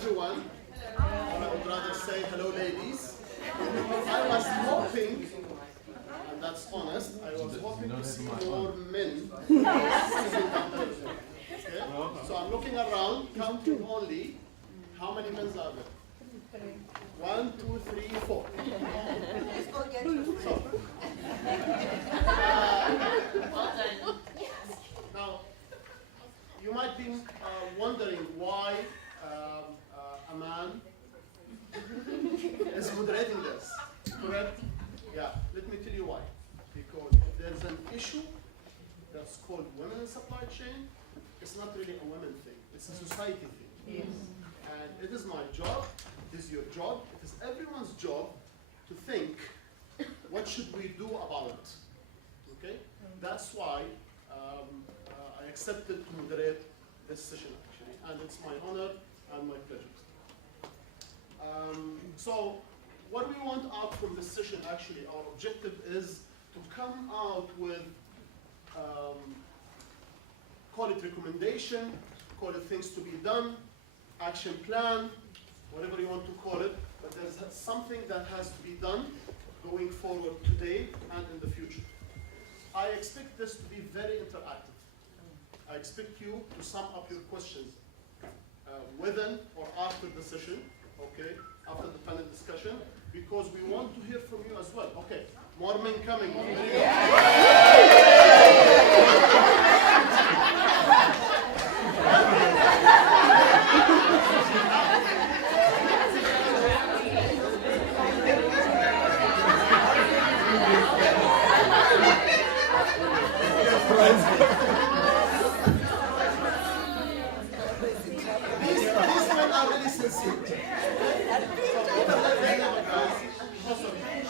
everyone. Or I would rather say hello, ladies. I was hoping, and that's honest, I was hoping to see more men. Okay? So I'm looking around, counting only. How many men are there? 1, 2, 3, 4. So, now, you might be wondering why a man is moderating this, correct? Yeah, let me tell you why. Because there's an issue that's called women in supply chain. It's not really a women thing, it's a society thing. Yes. And it is my job, it is your job, it is everyone's job to think, what should we do about it? Okay? That's why I accepted to moderate this session actually, and it's my honor and my pleasure. So what we want out from this session actually, our objective is to come out with, call it recommendation, call it things to be done, action plan, whatever you want to call it, but there's something that has to be done going forward today and in the future. I expect this to be very interactive. I expect you to sum up your questions within or after the session, okay, after the panel discussion, because we want to hear from you as well. Okay, more men coming. More men. These men are really sincere.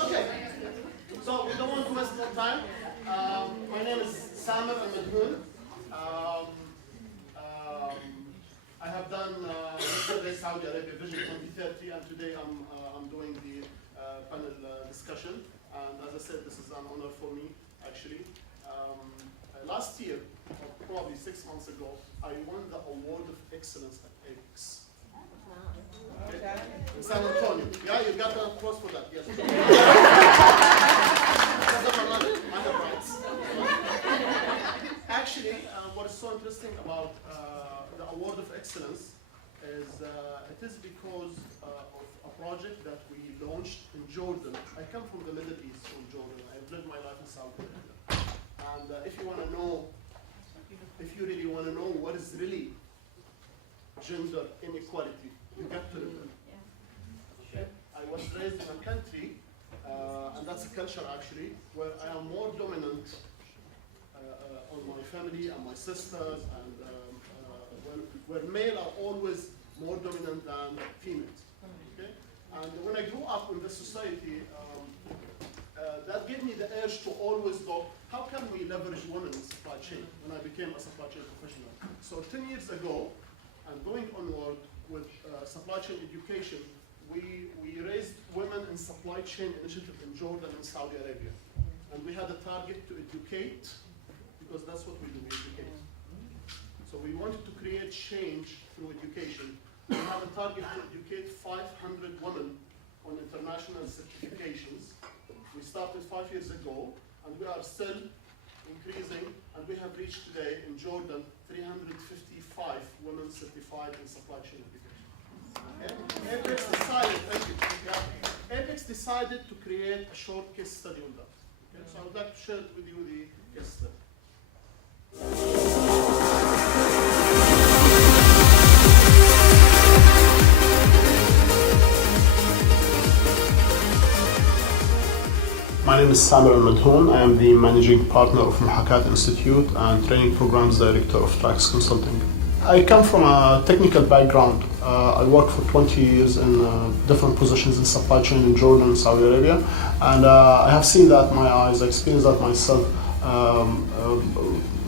Okay, so we don't want to waste more time. My name is Samer Al-Madhoun. I have done yesterday Saudi Arabia Vision 2030, and today I'm doing the panel discussion. And as I said, this is an honor for me, actually. Last year, or probably 6 months ago, I won the Award of Excellence at APEX. Okay. In San Antonio. Yeah, you got an applause for that. Yes. Actually, what is so interesting about the Award of Excellence is it is because of a project that we launched in Jordan. I come from the Middle East, from Jordan. I've lived my life in Saudi Arabia. And if you want to know, if you really want to know what is really gender inequality, you got to live in. Okay? I was raised in a country, and that's a culture actually, where I am more dominant on my family and my sisters, and where male are always more dominant than females. Okay? And when I grew up in this society, that gave me the urge to always go, how can we leverage women in supply chain when I became a supply chain professional? So 10 years ago, and going onward with supply chain education, we raised Women in Supply Chain Initiative in Jordan and Saudi Arabia. And we had a target to educate, because that's what we do, we educate. So we wanted to create change through education. We had a target to educate 500 women on international certifications. We started 5 years ago, and we are still increasing, and we have reached today in Jordan 355 women certified in supply chain education. APEX decided, thank you. Yeah. APEX decided to create a short case study on that. Okay? So I would like to share with you the case study. My name is Samer Al-Madhoun. I am the managing partner of Muhakat Institute and training programs director of Trax Consulting. I come from a technical background. I worked for 20 years in different positions in supply chain in Jordan and Saudi Arabia, and I have seen that in my eyes, I experienced that myself.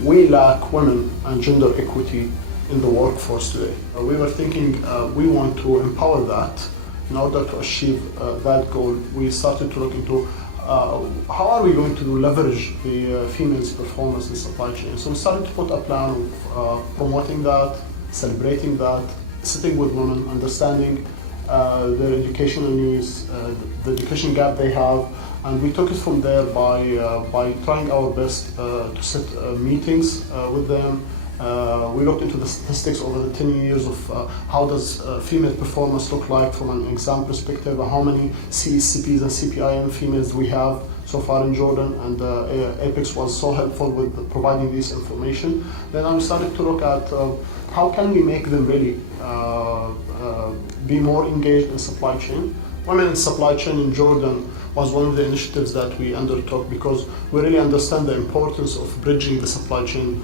We lack women and gender equity in the workforce today. We were thinking we want to empower that. In order to achieve that goal, we started to look into how are we going to leverage the females' performance in supply chain. So we started to put a plan of promoting that, celebrating that, sitting with women, understanding their educational needs, the education gap they have, and we took it from there by trying our best to set meetings with them. We looked into the statistics over the 10 years of how does female performance look like from an exam perspective, how many CSCPs and CPIM females we have so far in Jordan, and APEX was so helpful with providing this information. Then I started to look at how can we make them really be more engaged in supply chain. Women in supply chain in Jordan was one of the initiatives that we undertook because we really understand the importance of bridging the supply chain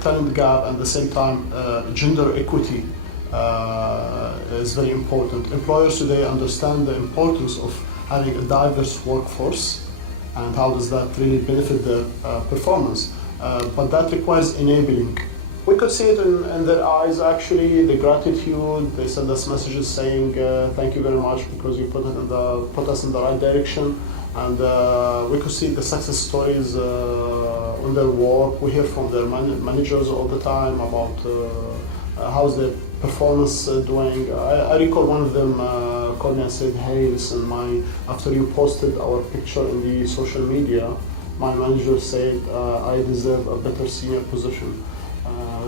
talent gap, and at the same time gender equity is very important. Employers today understand the importance of having a diverse workforce and how does that really benefit their performance. But that requires enabling. We could see it in their eyes actually, the gratitude. They send us messages saying thank you very much because you put us in the right direction. And we could see the success stories on their work. We hear from their managers all the time about how's their performance doing. I recall one of them called me and said, hey, listen, after you posted our picture in the social media, my manager said I deserve a better senior position.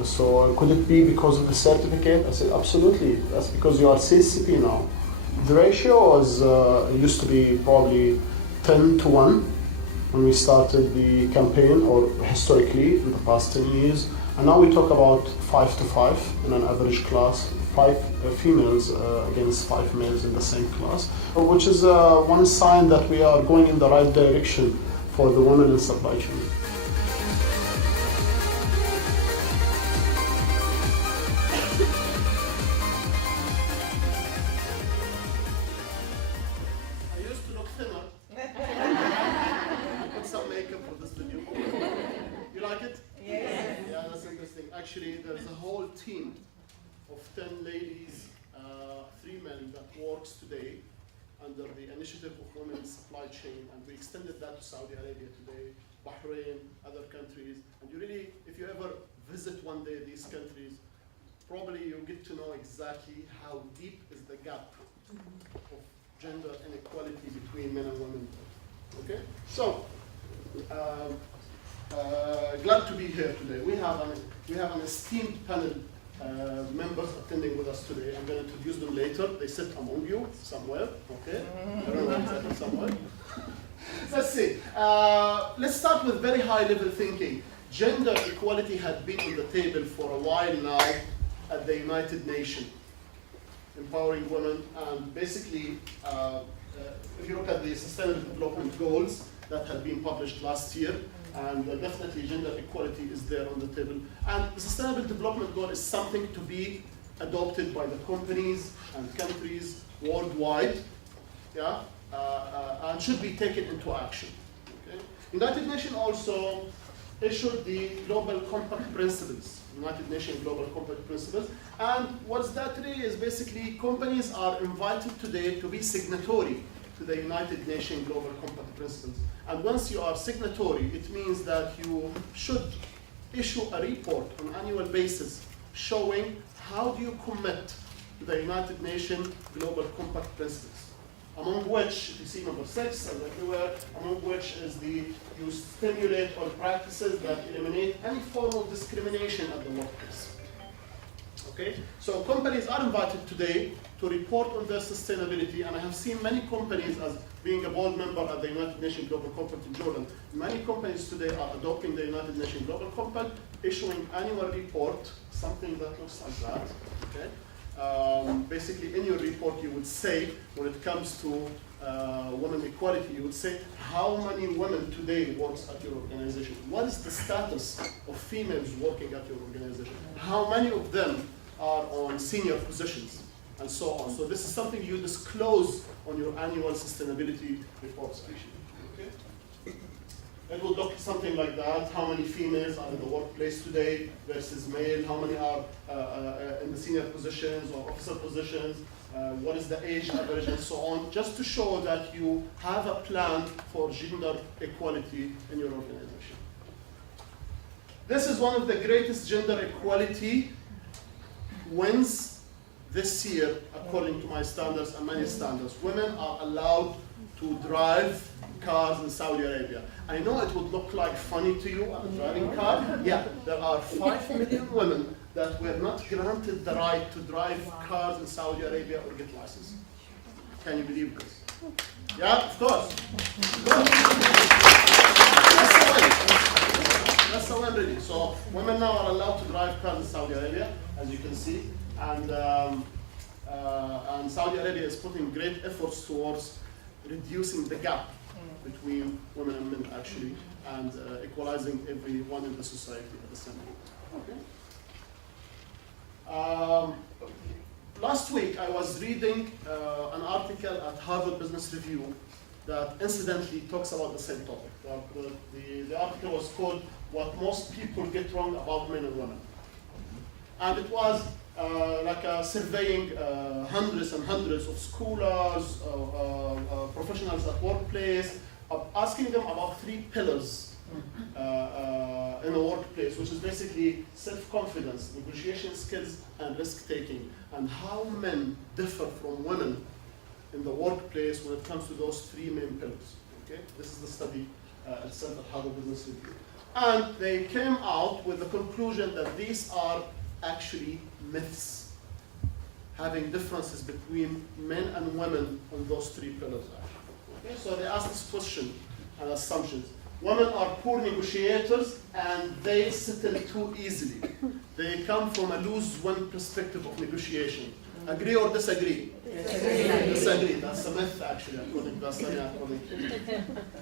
So could it be because of the certificate? I said, absolutely. That's because you are CSCP now. The ratio was used to be probably 10-1 when we started the campaign, or historically in the past 10 years. And now we talk about 5-5 in an average class, 5 females against 5 males in the same class, which is one sign that we are going in the right direction for the women in supply chain. Actually, there's a whole team of 10 ladies, 3 men that works today under the initiative of Women in Supply Chain, and we extended that to Saudi Arabia today, Bahrain, other countries. And you really, if you ever visit one day these countries, probably you'll get to know exactly how deep is the gap of gender inequality between men and women. Okay? So, glad to be here today. We have an esteemed panel members attending with us today. I'm going to introduce them later. They sit among you somewhere, okay? I don't know exactly somewhere. Let's see. Let's start with very high level thinking. Gender equality had been on the table for a while now at the United Nations, empowering women, and basically, if you look at the Sustainable Development Goals that had been published last year, and definitely gender equality is there on the table. And the Sustainable Development Goal is something to be adopted by the companies and countries worldwide, yeah, and should be taken into action. Okay? United Nations also issued the Global Compact Principles, United Nations Global Compact Principles, and what's that really is basically companies are invited today to be signatory to the United Nations Global Compact Principles. And once you are signatory, it means that you should issue a report on an annual basis showing how do you commit to the United Nations Global Compact Principles, among which, if you see number 6 and everywhere, among which is you stimulate all practices that eliminate any form of discrimination at the workplace. Okay? So companies are invited today to report on their sustainability, and I have seen many companies, as being a board member at the United Nations Global Compact in Jordan, many companies today are adopting the United Nations Global Compact, issuing annual report, something that looks like that. Okay? Basically, in your report, you would say, when it comes to women equality, you would say how many women today works at your organization. What is the status of females working at your organization? How many of them are on senior positions, and so on. So this is something you disclose on your annual sustainability reports, actually. Okay? It will look something like that. How many females are in the workplace today versus male? How many are in the senior positions or officer positions? What is the age average, and so on, just to show that you have a plan for gender equality in your organization. This is one of the greatest gender equality wins this year, according to my standards and many standards, women are allowed to drive cars in Saudi Arabia. I know it would look like funny to you, I'm driving a car. Yeah, there are 5 million women that were not granted the right to drive cars in Saudi Arabia or get license. Can you believe this? Yeah, of course. That's the win, really. So women now are allowed to drive cars in Saudi Arabia, as you can see, and Saudi Arabia is putting great efforts towards reducing the gap between women and men, actually, and equalizing everyone in the society at the same time. Okay. Last week, I was reading an article at Harvard Business Review that incidentally talks about the same topic. The article was called "What Most People Get Wrong About Men and Women," and it was like surveying hundreds and hundreds of scholars, professionals at workplace, asking them about 3 pillars in a workplace, which is basically self-confidence, negotiation skills, and risk-taking, and how men differ from women in the workplace when it comes to those 3 main pillars. Okay, this is the study itself at Harvard Business Review, and they came out with the conclusion that these are actually myths, having differences between men and women on those 3 pillars. Okay, so they asked this question and assumptions. Women are poor negotiators and they settle too easily. They come from a lose-win perspective of negotiation. Agree or disagree? Disagree. That's a myth, actually, according to study.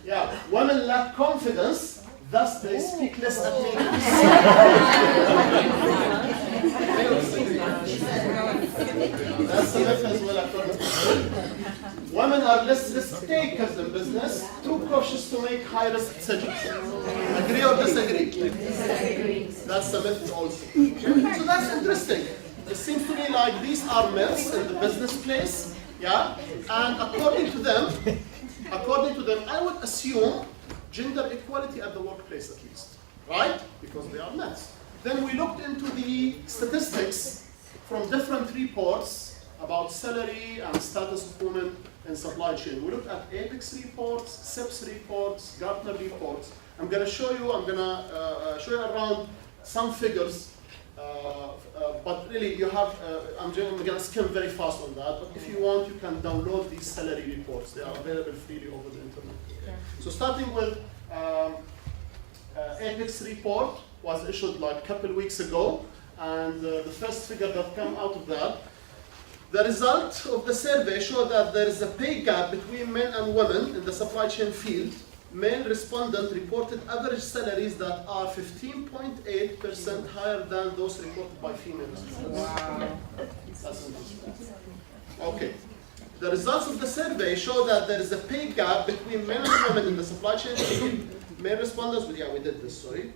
Yeah, women lack confidence, thus they speak less at meetings. That's the myth as well, according to study. Women are less risk takers in business, too cautious to make high risk decisions. Agree or disagree? Disagree. That's the myth also. So that's interesting. It seems to me like these are myths in the business place, yeah? And according to them, I would assume gender equality at the workplace at least, right? Because they are myths. Then we looked into the statistics from different reports about salary and status of women in supply chain. We looked at APEX reports, CEPS reports, Gartner reports. I'm going to show you around some figures, but really you have, I'm going to skim very fast on that, but if you want, you can download these salary reports. They are available freely over the internet. Okay? So starting with APEX report was issued like a couple weeks ago, and the first figure that came out of that, the result of the survey showed that there is a pay gap between men and women in the supply chain field. Male respondents reported average salaries that are 15.8% higher than those reported by female respondents. Wow. That's interesting. Okay. The results of the survey show that there is a pay gap between men and women in the supply chain field. Male respondents, we did this, sorry.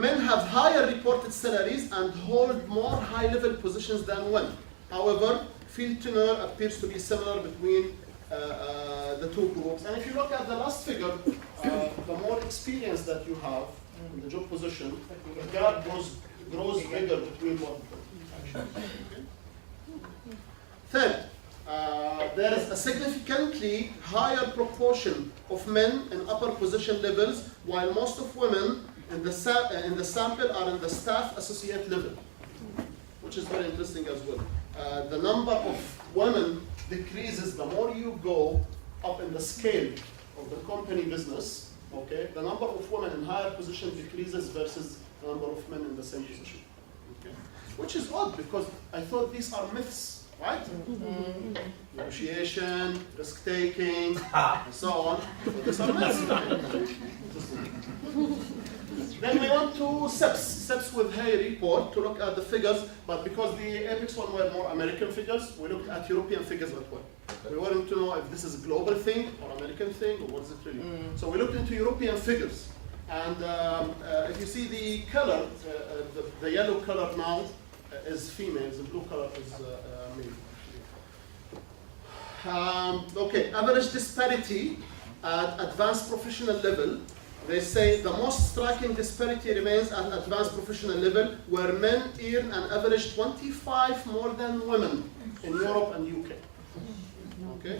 Men have higher reported salaries and hold more high-level positions than women. However, field tenure appears to be similar between the 2 groups. And if you look at the last figure, the more experience that you have in the job position, the gap grows bigger between both of them. Okay. Third, there is a significantly higher proportion of men in upper position levels, while most of women in the sample are in the staff associate level, which is very interesting as well. The number of women decreases the more you go up in the scale of the company business. Okay, the number of women in higher position decreases versus the number of men in the same position. Okay, which is odd because I thought these are myths, right? Mm-hmm. Negotiation, risk taking, and so on. So these are myths. Then we went to CEPS with Hay report to look at the figures, but because the APEX one were more American figures, we looked at European figures as well. We wanted to know if this is a global thing or American thing, or what is it really? So we looked into European figures. And if you see the color, the yellow color now is female, the blue color is male. Okay, average disparity at advanced professional level They say the most striking disparity remains at advanced professional level, where men earn an average 25 more than women in Europe and UK. Okay?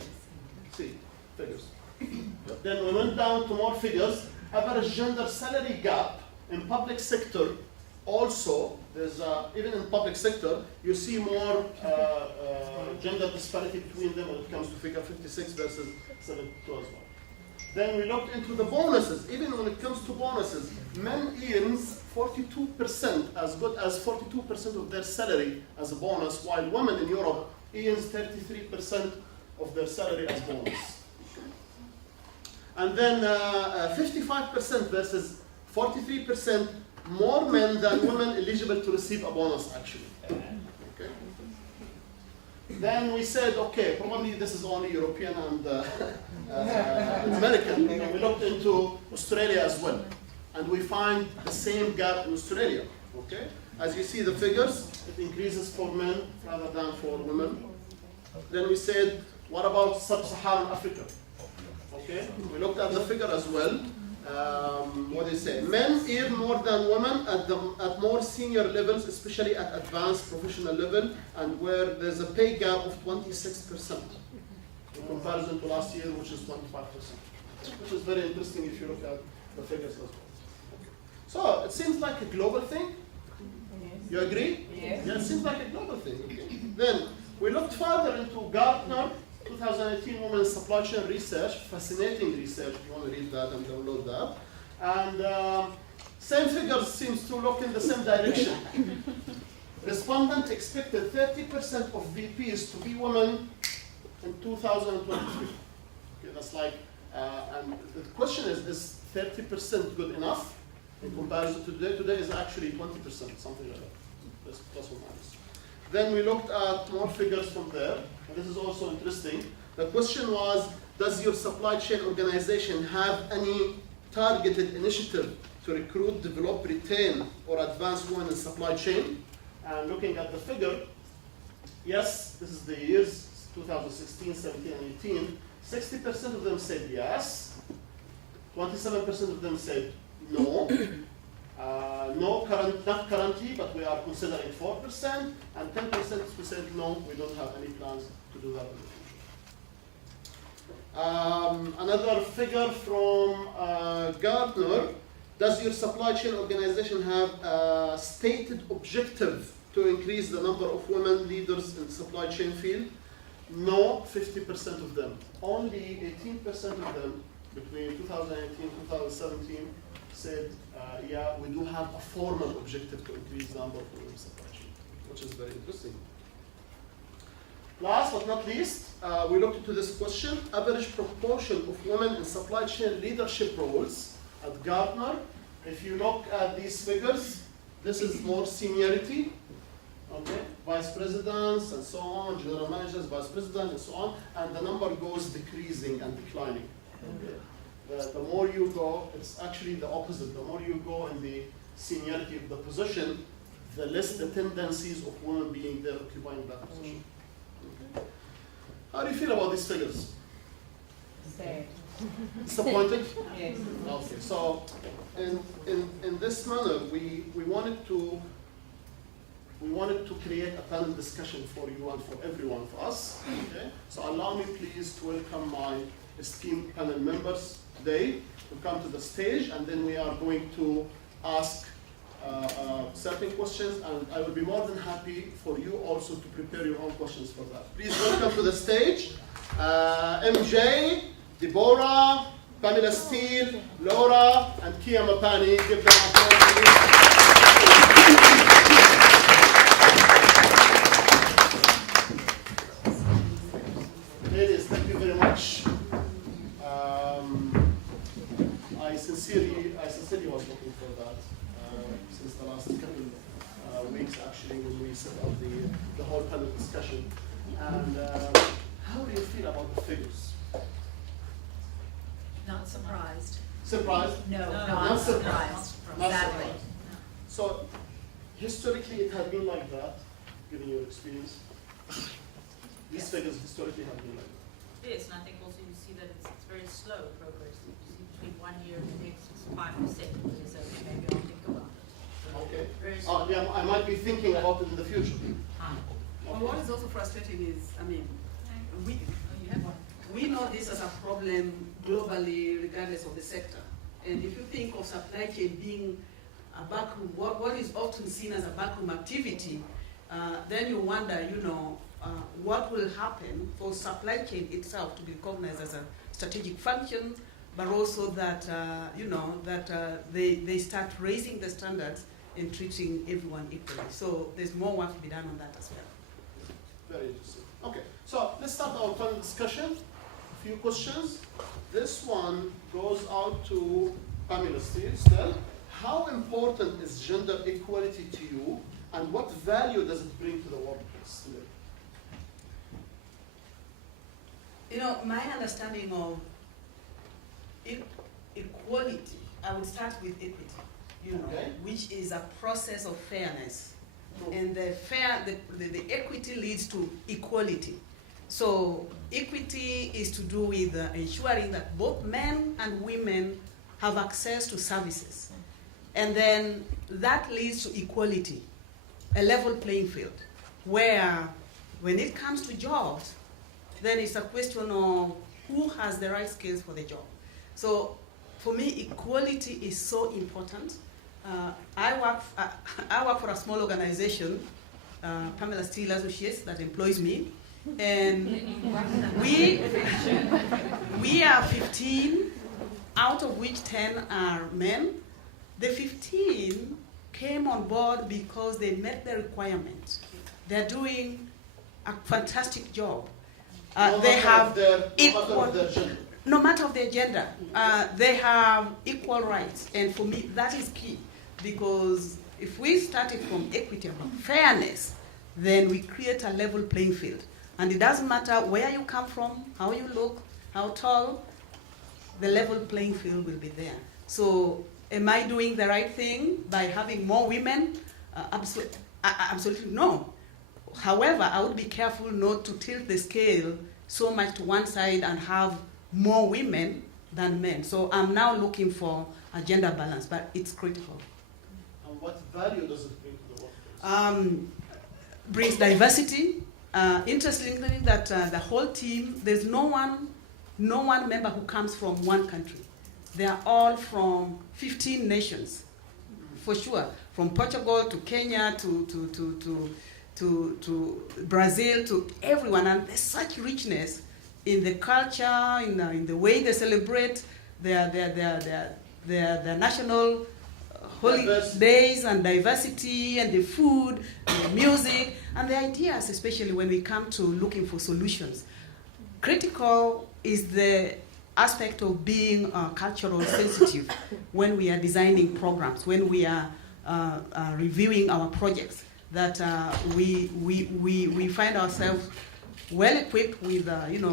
See, figures. Then we went down to more figures. Average gender salary gap in public sector also, there's even in public sector, you see more gender disparity between them when it comes to figure 56 versus 72 as well. Then we looked into the bonuses. Even when it comes to bonuses, men earns 42%, as good as 42% of their salary as a bonus, while women in Europe earns 33% of their salary as bonus. And then 55% versus 43%, more men than women eligible to receive a bonus actually. Okay. Then we said, okay, probably this is only European and American. And we looked into Australia as well, and we find the same gap in Australia. Okay, as you see the figures, it increases for men rather than for women. Then we said, what about sub-Saharan Africa? Okay, we looked at the figure as well. What do you say? Men earn more than women at more senior levels, especially at advanced professional level, and where there's a pay gap of 26%. In comparison to last year, which is 25%, which is very interesting if you look at the figures as well. So it seems like a global thing. You agree? Yes. Yeah, it seems like a global thing. Okay. Then we looked further into Gartner 2018 Women's Supply Chain Research. Fascinating research. If you want to read that and download that. And same figures seems to look in the same direction. Respondents expected 30% of VPs to be women in 2023. Okay, that's like, and the question is 30% good enough in comparison to today? Today is actually 20%, something like that, plus or minus. Then we looked at more figures from there, and this is also interesting. The question was, does your supply chain organization have any targeted initiative to recruit, develop, retain, or advance women in supply chain? And looking at the figure, yes, this is the years, 2016, 17, and 18, 60% of them said yes, 27% of them said no, not currently, but we are considering 4%, and 10% who said no, we don't have any plans to do that in the future. Another figure from Gartner, does your supply chain organization have a stated objective to increase the number of women leaders in the supply chain field? No, 50% of them. Only 18% of them between 2018 and 2017 said, yeah, we do have a formal objective to increase the number of women in supply chain, which is very interesting. Last but not least, we looked into this question, average proportion of women in supply chain leadership roles at Gartner. If you look at these figures, this is more seniority. Okay, vice presidents and so on, general managers, vice presidents and so on, and the number goes decreasing and declining. Okay. The more you go, it's actually the opposite. The more you go in the seniority of the position, the less the tendencies of women being there occupying that position. Okay. How do you feel about these figures? Sad. Disappointed? Yes. Okay, so in this manner, we wanted to create a panel discussion for you and for everyone, for us. Okay? So allow me please to welcome my esteemed panel members today to come to the stage, and then we are going to ask certain questions, and I will be more than happy for you also to prepare your own questions for that. Please welcome to the stage MJ, Deborah, Pamela Steele, Laura, and Kia Mapani. Give them applause. Ladies, thank you very much. I sincerely was looking for that since the last couple weeks, actually, when we set up the whole panel discussion. And how do you feel about the figures? Not surprised. Surprised? No, Not not surprised. surprised. Not Sadly. surprised. So, historically, it had been like that, given your experience. These Yes. figures historically have been like that. It is, and I think also you see that it's very slow progress. You see between 1 year and the next, it's 5%, so maybe I'll think about it. Okay. Very soon. Yeah, I might be thinking about it in the future. Well, what is also frustrating is, I mean, we know this as a problem globally, regardless of the sector. And if you think of supply chain being a backroom, what is often seen as a backroom activity, then you wonder, what will happen for supply chain itself to be recognized as a strategic function, but also that, they start raising the standards and treating everyone equally. So there's more work to be done on that as well. Very interesting. Okay, so let's start our panel discussion. A few questions. This one goes out to Pamela still. How important is gender equality to you, and what value does it bring to the workplace today? My understanding of equality, I would start with equity, Okay. which is a process of fairness. True. And the equity leads to equality. So equity is to do with ensuring that both men and women have access to services. And then that leads to equality, a level playing field, where when it comes to jobs, then it's a question of who has the right skills for the job. So for me, equality is so important. I work for a small organization, Pamela Steele Associates, that employs me. And we are 15, out of which 10 are men. The 15 came on board because they met the requirements. They're doing a fantastic job. They have no matter of their gender, they have equal rights. And for me, that is key, because if we started from equity and fairness, then we create a level playing field. And it doesn't matter where you come from, how you look, how tall, the level playing field will be there. So am I doing the right thing by having more women? Absolutely no. However, I would be careful not to tilt the scale so much to one side and have more women than men. So I'm now looking for a gender balance, but it's critical. And what value does it bring to the workplace? Brings diversity. Interestingly, that the whole team, there's no one member who comes from one country. They are all from 15 nations, for sure. From Portugal to Kenya to Brazil, to everyone. And there's such richness in the culture, in the way they celebrate their national holidays and diversity and the food and the music and the ideas, especially when we come to looking for solutions. Critical is the aspect of being cultural sensitive when we are designing programs, when we are reviewing our projects, that we find ourselves well equipped with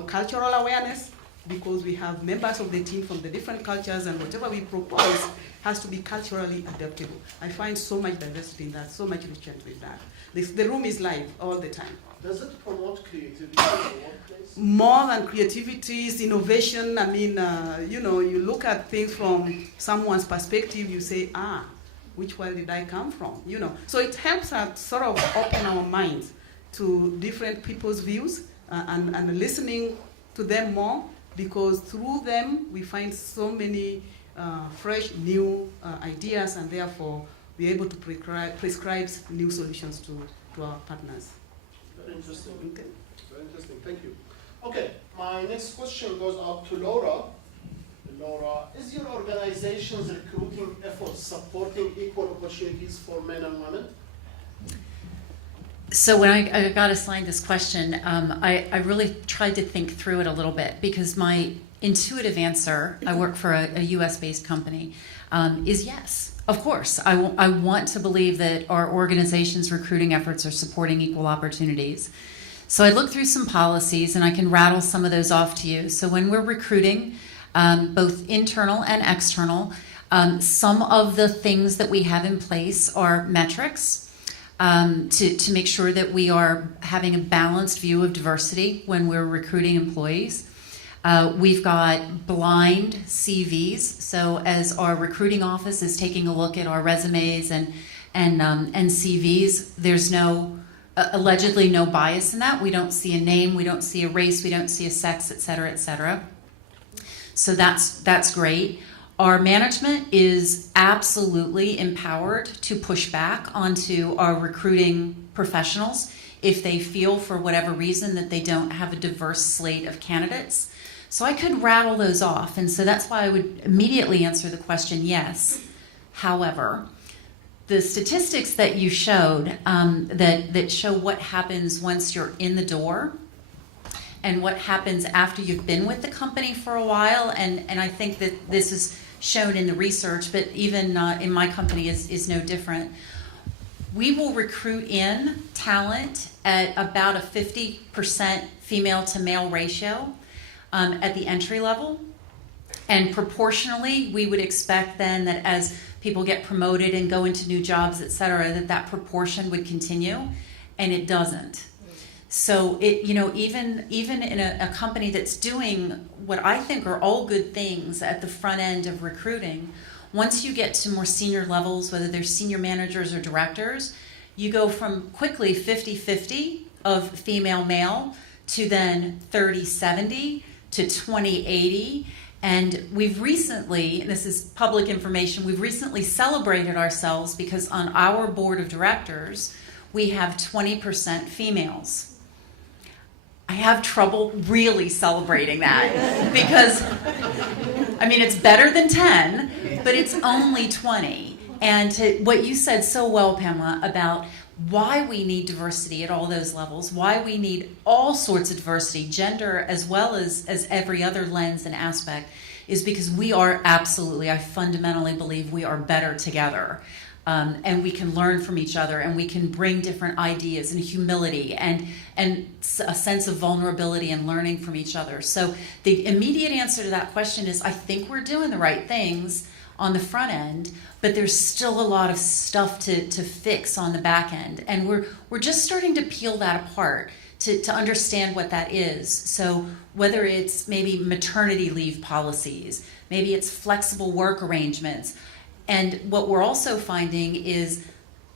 cultural awareness, because we have members of the team from the different cultures, and whatever we propose has to be culturally adaptable. I find so much diversity in that, so much richness with that. The room is live all the time. Does it promote creativity in the workplace? More than creativity is innovation. I mean, you look at things from someone's perspective, you say, which world did I come from? So it helps us sort of open our minds to different people's views and listening to them more, because through them we find so many fresh, new ideas, and therefore be able to prescribe new solutions to our partners. Very interesting. Okay. Very interesting. Thank you. Okay, my next question goes out to Laura. Laura, is your organization's recruiting efforts supporting equal opportunities for men and women? So when I got assigned this question, I really tried to think through it a little bit, because my intuitive answer, I work for a US-based company, is yes. Of course, I want to believe that our organization's recruiting efforts are supporting equal opportunities. So I looked through some policies, and I can rattle some of those off to you. So when we're recruiting, both internal and external, some of the things that we have in place are metrics to make sure that we are having a balanced view of diversity when we're recruiting employees. We've got blind CVs. So as our recruiting office is taking a look at our resumes and CVs, there's allegedly no bias in that. We don't see a name, we don't see a race, we don't see a sex, et cetera, et cetera. So that's great. Our management is absolutely empowered to push back onto our recruiting professionals if they feel for whatever reason that they don't have a diverse slate of candidates. So I could rattle those off, and so that's why I would immediately answer the question yes. However, the statistics that you showed that show what happens once you're in the door and what happens after you've been with the company for a while, and I think that this is shown in the research, but even in my company is no different. We will recruit in talent at about a 50% female to male ratio at the entry level. And proportionally, we would expect then that as people get promoted and go into new jobs, et cetera, that proportion would continue, and it doesn't. So even in a company that's doing what I think are all good things at the front end of recruiting, once you get to more senior levels, whether they're senior managers or directors, you go from quickly 50-50 of female-male to then 30-70 to 20-80. And we've recently, and this is public information, we've recently celebrated ourselves because on our board of directors, we have 20% females. I have trouble really celebrating that because, it's better than 10, but it's only 20. And what you said so well, Pamela, about why we need diversity at all those levels, why we need all sorts of diversity, gender as well as every other lens and aspect, is because we are absolutely, I fundamentally believe we are better together. And we can learn from each other, and we can bring different ideas and humility and a sense of vulnerability and learning from each other. So the immediate answer to that question is I think we're doing the right things on the front end, but there's still a lot of stuff to fix on the back end. And we're just starting to peel that apart to understand what that is. So whether it's maybe maternity leave policies, maybe it's flexible work arrangements. And what we're also finding is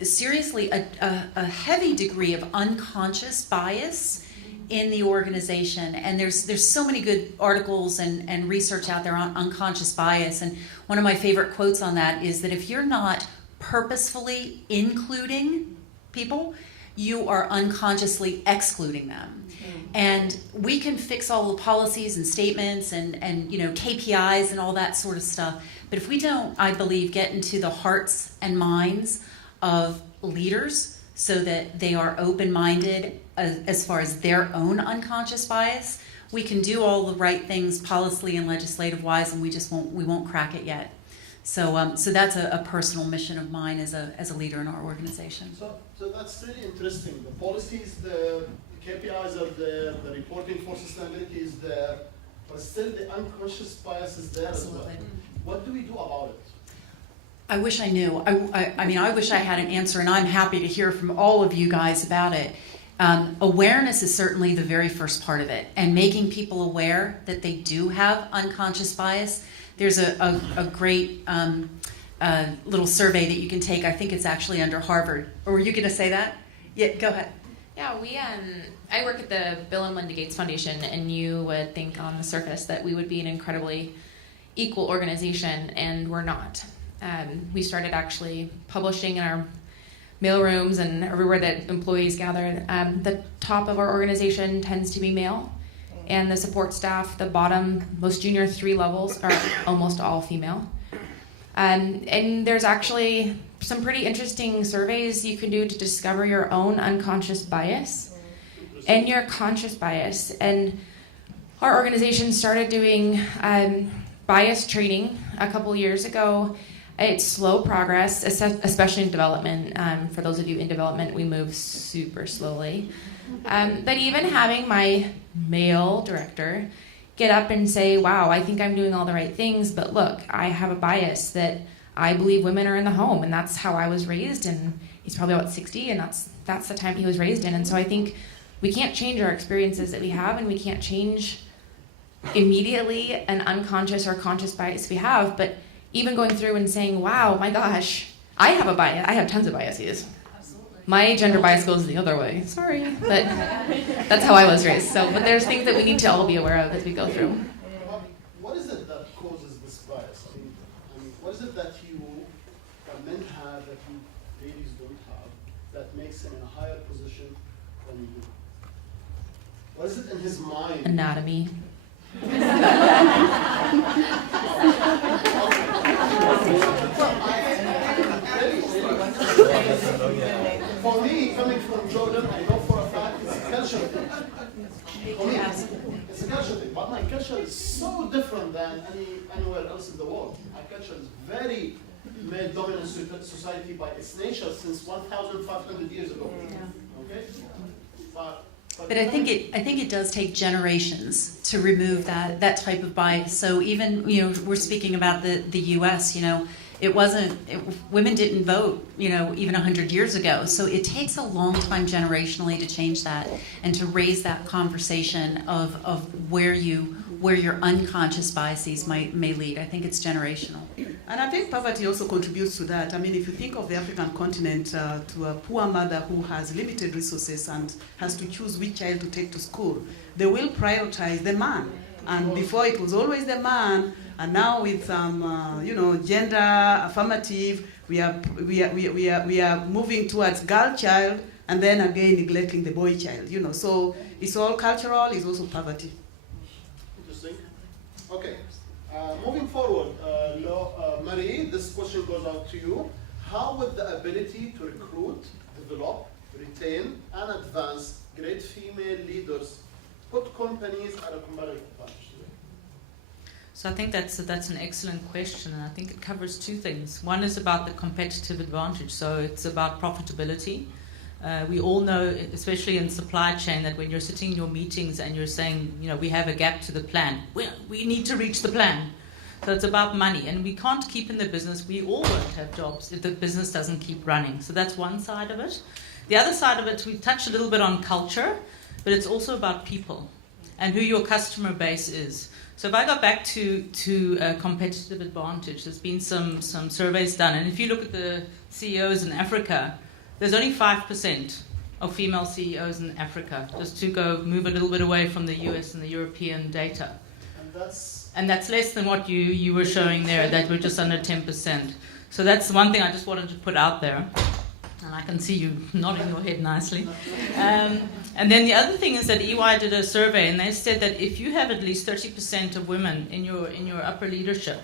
seriously a heavy degree of unconscious bias in the organization. And there's so many good articles and research out there on unconscious bias. And one of my favorite quotes on that is that if you're not purposefully including people, you are unconsciously excluding them. And we can fix all the policies and statements and KPIs and all that sort of stuff. But if we don't, I believe, get into the hearts and minds of leaders so that they are open-minded as far as their own unconscious bias, we can do all the right things policy and legislative-wise, and we won't crack it yet. So that's a personal mission of mine as a leader in our organization. So that's really interesting. The policies, the KPIs are there, the reporting for sustainability is there, but still the unconscious bias is there as well. Absolutely. What do we do about it? I wish I knew. I wish I had an answer, and I'm happy to hear from all of you guys about it. Awareness is certainly the very first part of it, and making people aware that they do have unconscious bias. There's a great little survey that you can take. I think it's actually under Harvard. Or were you going to say that? Yeah, go ahead. Yeah, I work at the Bill and Melinda Gates Foundation, and you would think on the surface that we would be an incredibly equal organization, and we're not. We started actually publishing in our mailrooms and everywhere that employees gather. The top of our organization tends to be male, and the support staff, the bottom, most junior 3 levels, are almost all female. And there's actually some pretty interesting surveys you can do to discover your own unconscious bias and your conscious bias. And our organization started doing bias training a couple years ago. It's slow progress, especially in development. For those of you in development, we move super slowly. But even having my male director get up and say, wow, I think I'm doing all the right things, but look, I have a bias that I believe women are in the home, and that's how I was raised, and he's probably about 60, and that's the time he was raised in. And so I think we can't change our experiences that we have, and we can't change immediately an unconscious or conscious bias we have, but even going through and saying, wow, my gosh, I have a bias. I have tons of biases. My gender bias goes the other way. Sorry, but that's how I was raised. So, but there's things that we need to all be aware of as we go through. What is it that causes this bias? I mean, what is it that men have that you ladies don't have that makes him in a higher position than you? What is it in his mind? Anatomy. For me, coming from Jordan, I know for a fact it's a culture thing. For me, it's a culture thing. But my culture is so different than anywhere else in the world. My culture is very male-dominant society by its nature since 1,500 years ago. Okay? But I think it does take generations to remove that type of bias. So even, we're speaking about the U.S., women didn't vote, even 100 years ago. So it takes a long time generationally to change that and to raise that conversation of where your unconscious biases may lead. I think it's generational. And I think poverty also contributes to that. I mean, if you think of the African continent, to a poor mother who has limited resources and has to choose which child to take to school, they will prioritize the man. And before it was always the man, and now with gender affirmative, we are moving towards girl child, and then again neglecting the boy child. So it's all cultural. It's also poverty. Interesting. Okay. Moving forward, Marie, this question goes out to you. How would the ability to recruit, develop, retain, and advance great female leaders put companies at a competitive advantage today? So I think that's an excellent question, and I think it covers two things. One is about the competitive advantage, so it's about profitability. We all know, especially in supply chain, that when you're sitting in your meetings and you're saying, we have a gap to the plan, we need to reach the plan. So it's about money, and we can't keep in the business. We all won't have jobs if the business doesn't keep running. So that's one side of it. The other side of it, we touched a little bit on culture, but it's also about people and who your customer base is. So if I go back to competitive advantage, there's been some surveys done, and if you look at the CEOs in Africa, there's only 5% of female CEOs in Africa, just to move a little bit away from the US and the European data. And that's less than what you were showing there, that we're just under 10%. So that's one thing I just wanted to put out there. And I can see you nodding your head nicely. And then the other thing is that EY did a survey, and they said that if you have at least 30% of women in your upper leadership,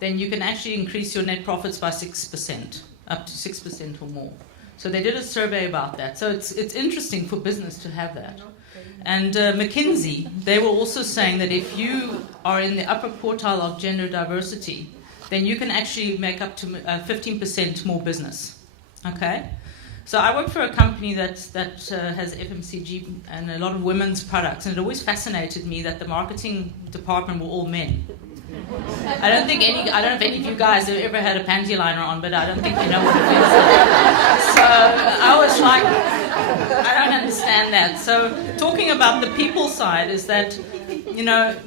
then you can actually increase your net profits by 6%, up to 6% or more. So they did a survey about that. So it's interesting for business to have that. And McKinsey, they were also saying that if you are in the upper quartile of gender diversity, then you can actually make up to 15% more business. Okay? So I work for a company that has FMCG and a lot of women's products, and it always fascinated me that the marketing department were all men. I don't know if any of you guys have ever had a panty liner on, but I don't think you know what it is. So I was like, I don't understand that. So talking about the people side is that,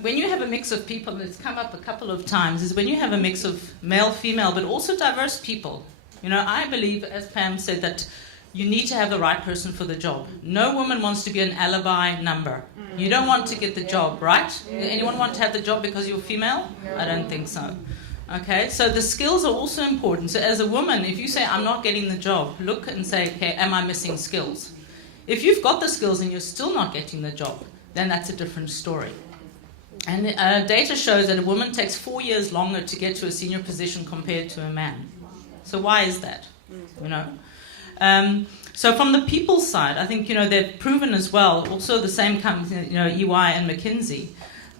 when you have a mix of people, and it's come up a couple of times, is when you have a mix of male, female, but also diverse people. I believe, as Pam said, that you need to have the right person for the job. No woman wants to be an alibi number. You don't want to get the job, right? Anyone want to have the job because you're female? I don't think so. Okay, so the skills are also important. So as a woman, if you say, I'm not getting the job, look and say, okay, am I missing skills? If you've got the skills and you're still not getting the job, then that's a different story. And data shows that a woman takes 4 years longer to get to a senior position compared to a man. So why is that? So from the people side, I think they've proven as well, also the same company, EY and McKinsey,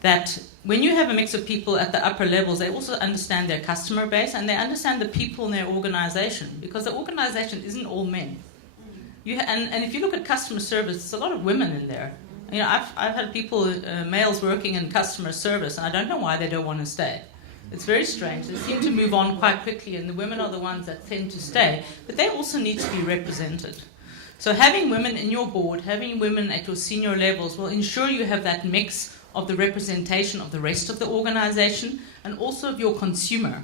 that when you have a mix of people at the upper levels, they also understand their customer base and they understand the people in their organization, because the organization isn't all men. And if you look at customer service, there's a lot of women in there. I've had people, males working in customer service, and I don't know why they don't want to stay. It's very strange. They seem to move on quite quickly, and the women are the ones that tend to stay. But they also need to be represented. So having women in your board, having women at your senior levels will ensure you have that mix of the representation of the rest of the organization and also of your consumer.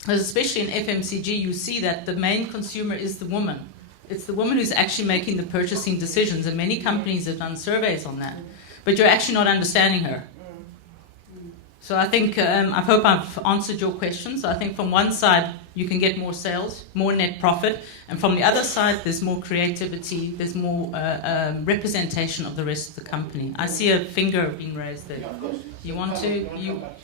Because especially in FMCG, you see that the main consumer is the woman. It's the woman who's actually making the purchasing decisions, and many companies have done surveys on that. But you're actually not understanding her. So I think, I hope I've answered your question. So I think from one side, you can get more sales, more net profit, and from the other side, there's more creativity, there's more representation of the rest of the company. I see a finger being raised there. You want to?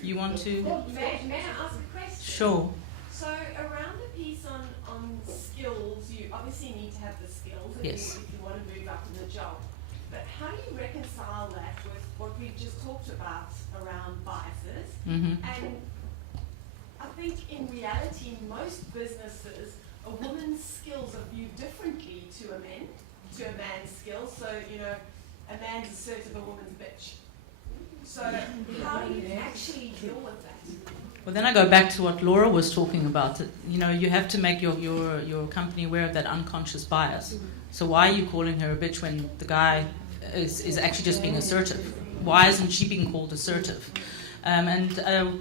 You want to? May I ask a question? Sure. So around the piece on skills, you obviously need to have the skills Yes. if you want to move up in the job. But how do you reconcile that with what we've just talked about around biases? Mm-hmm. And I think in reality, in most businesses, a woman's skills are viewed differently to a man's skills. So, you know, a man's assertive, a woman's bitch. So how do you actually deal with that? Well, then I go back to what Laura was talking about. You know, you have to make your company aware of that unconscious bias. So why are you calling her a bitch when the guy is actually just being assertive? Why isn't she being called assertive? And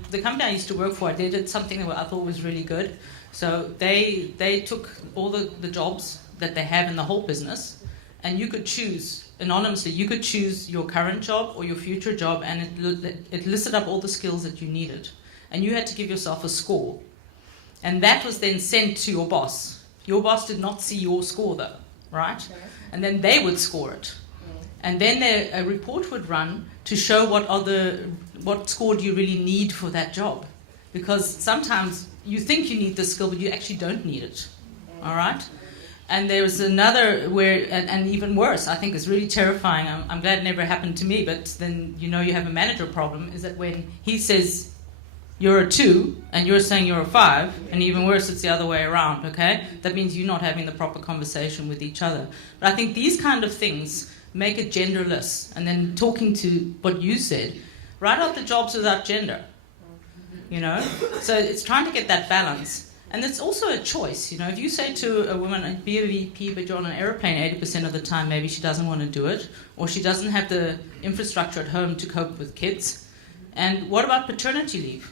the company I used to work for, they did something that I thought was really good. So they took all the jobs that they have in the whole business, and you could choose, anonymously, you could choose your current job or your future job, and it listed up all the skills that you needed. And you had to give yourself a score. And that was then sent to your boss. Your boss did not see your score though, right? And then they would score it. And then a report would run to show what score do you really need for that job. Because sometimes you think you need the skill, but you actually don't need it, all right? And there was another where, and even worse, I think it's really terrifying. I'm glad it never happened to me, but then you know you have a manager problem, is that when he says, you're a 2 and you're saying you're a 5, and even worse, it's the other way around, okay? That means you're not having the proper conversation with each other. But I think these kind of things make it genderless. And then talking to what you said, write out the jobs without gender, you know? So it's trying to get that balance. And it's also a choice, you know? If you say to a woman, be a VP, but you're on an airplane 80% of the time, maybe she doesn't want to do it, or she doesn't have the infrastructure at home to cope with kids. And what about paternity leave?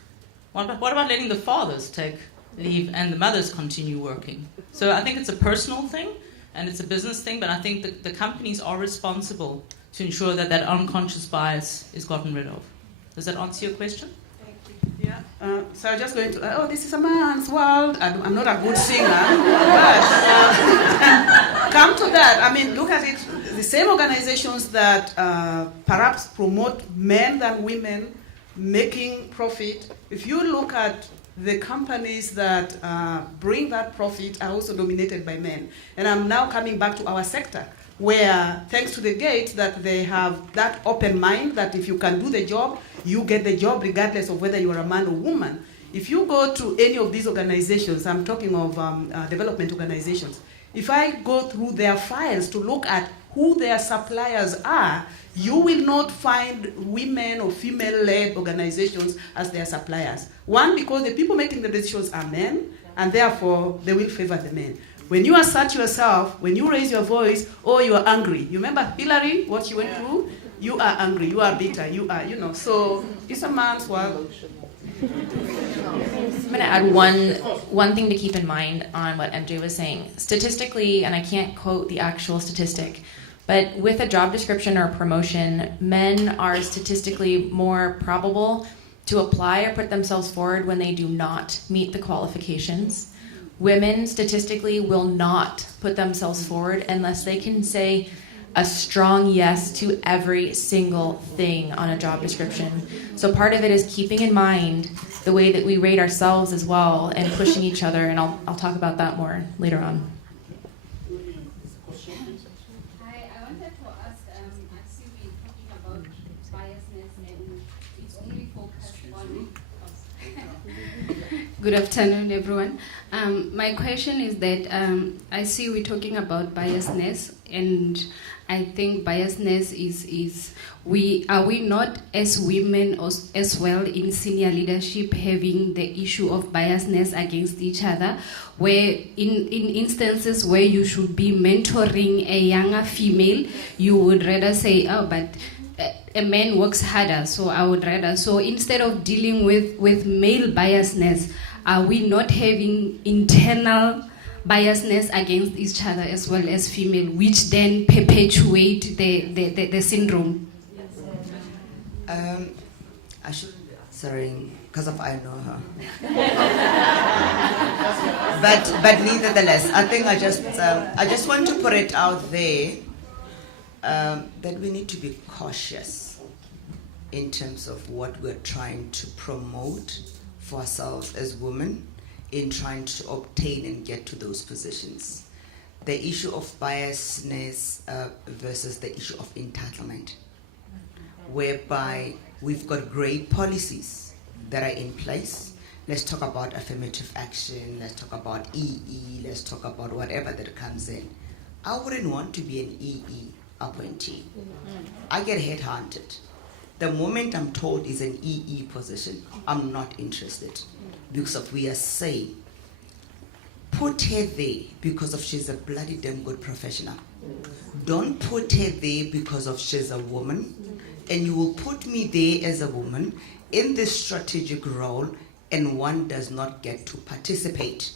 What about letting the fathers take leave and the mothers continue working? So I think it's a personal thing and it's a business thing, but I think the companies are responsible to ensure that that unconscious bias is gotten rid of. Does that answer your question? Yeah. So I'm just going to, this is a man's world. I'm not a good singer, but come to that. I mean, look at it. The same organizations that perhaps promote men than women making profit, if you look at the companies that bring that profit are also dominated by men. And I'm now coming back to our sector, where thanks to the Gates that they have that open mind that if you can do the job, you get the job regardless of whether you are a man or woman. If you go to any of these organizations, I'm talking of development organizations, if I go through their files to look at who their suppliers are, you will not find women or female-led organizations as their suppliers. One, because the people making the decisions are men, and therefore they will favor the men. When you assert yourself, when you raise your voice, you are angry. You remember Hillary, what she went through? You are angry, you are bitter, you are, so it's a man's world. I'm going to add one thing to keep in mind on what MJ was saying. Statistically, and I can't quote the actual statistic, but with a job description or promotion, men are statistically more probable to apply or put themselves forward when they do not meet the qualifications. Women statistically will not put themselves forward unless they can say a strong yes to every single thing on a job description. So part of it is keeping in mind the way that we rate ourselves as well and pushing each other, and I'll talk about that more later on. I wanted to ask, as you've been talking about biasness and it's only focused on... Good afternoon, everyone. My question is that I see we're talking about biasness, and I think biasness is are we not as women as well in senior leadership having the issue of biasness against each other, where in instances where you should be mentoring a younger female, you would rather say, but a man works harder, so I would rather. So instead of dealing with male biasness, are we not having internal biasness against each other as well as female, which then perpetuate the syndrome? I should, sorry, because of I know her. but nevertheless, I think I just want to put it out there that we need to be cautious in terms of what we're trying to promote for ourselves as women in trying to obtain and get to those positions. The issue of biasness versus the issue of entitlement, whereby we've got great policies that are in place. Let's talk about affirmative action, let's talk about EE, let's talk about whatever that comes in. I wouldn't want to be an EE appointee. I get headhunted. The moment I'm told is an EE position, I'm not interested. Because of we are saying, put her there because of she's a bloody damn good professional. Don't put her there because of she's a woman. And you will put me there as a woman in this strategic role, and one does not get to participate.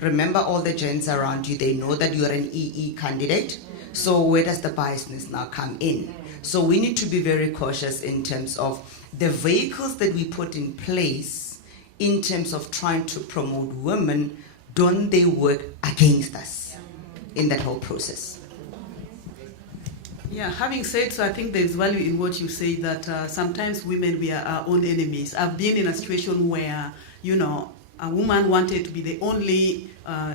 Remember, all the gents around you, they know that you are an EE candidate. So where does the biasness now come in? So we need to be very cautious in terms of the vehicles that we put in place in terms of trying to promote women. Don't they work against us in that whole process? Yeah, having said so, I think there's value in what you say that sometimes women, we are our own enemies. I've been in a situation where, a woman wanted to be the only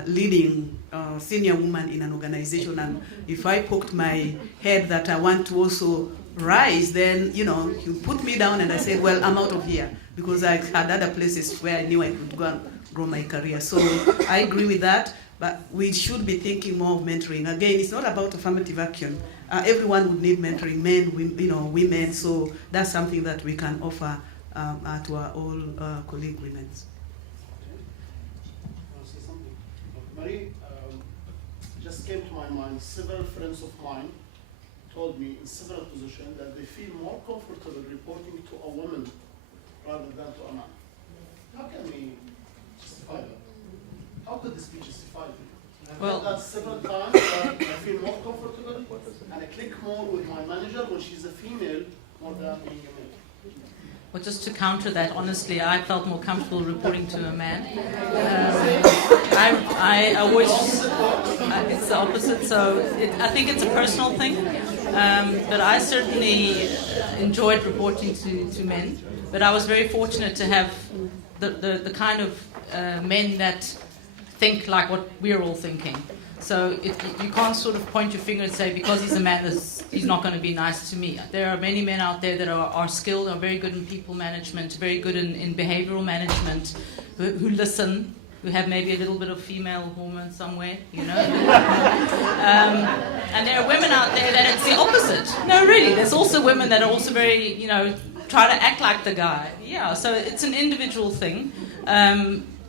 leading senior woman in an organization, and if I poked my head that I want to also rise, then, you put me down, and I said, well, I'm out of here, because I had other places where I knew I could go and grow my career. So I agree with that, but we should be thinking more of mentoring. Again, it's not about affirmative action. Everyone would need mentoring, men, women, so that's something that we can offer to our all colleague women. Marie, just came to my mind, several friends of mine told me in several positions that they feel more comfortable reporting to a woman rather than to a man. How can we justify that? How could this be justified? I've heard that several times, that I feel more comfortable and I click more with my manager when she's a female more than being a male. Well, just to counter that, honestly, I felt more comfortable reporting to a man. I always, it's the opposite, so I think it's a personal thing. But I certainly enjoyed reporting to men. But I was very fortunate to have the kind of men that think like what we're all thinking. So you can't sort of point your finger and say, because he's a man, he's not going to be nice to me. There are many men out there that are skilled, are very good in people management, very good in behavioral management, who listen, who have maybe a little bit of female hormone somewhere, And there are women out there that it's the opposite. No, really. There's also women that are also very, try to act like the guy. Yeah, so it's an individual thing.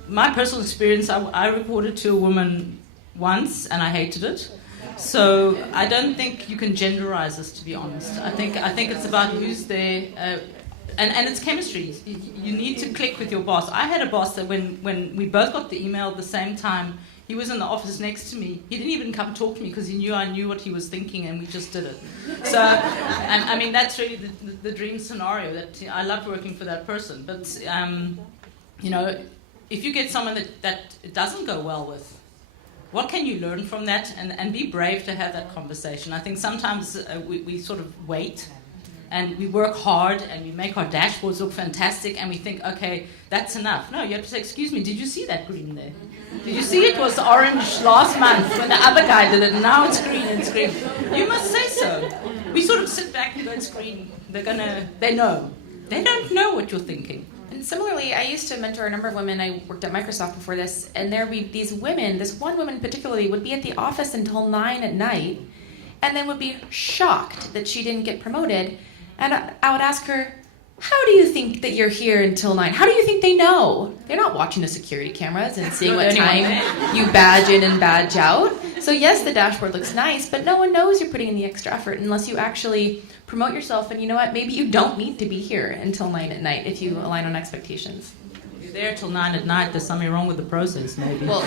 My personal experience, I reported to a woman once, and I hated it. So I don't think you can genderize this, to be honest. I think it's about who's there, and it's chemistry. You need to click with your boss. I had a boss that when we both got the email at the same time, he was in the office next to me. He didn't even come talk to me because he knew I knew what he was thinking, and we just did it. So, and I mean, that's really the dream scenario. That I loved working for that person. But if you get someone that it doesn't go well with, what can you learn from that? And be brave to have that conversation. I think sometimes we sort of wait and we work hard and we make our dashboards look fantastic and we think, okay, that's enough. No, you have to say, excuse me, did you see that green there? Did you see it was orange last month when the other guy did it and now it's green and it's green? You must say so. We sort of sit back and go, it's green. They know. They don't know what you're thinking. And similarly, I used to mentor a number of women. I worked at Microsoft before this, and there would be these women, this one woman particularly, would be at the office until 9 at night, and then would be shocked that she didn't get promoted. And I would ask her, how do you think that you're here until 9? How do you think they know? They're not watching the security cameras and seeing what time you badge in and badge out. So yes, the dashboard looks nice, but no one knows you're putting in the extra effort unless you actually promote yourself, and you know what? Maybe you don't need to be here until 9 at night if you align on expectations. If you're there till 9 at night, there's something wrong with the process, maybe. Well,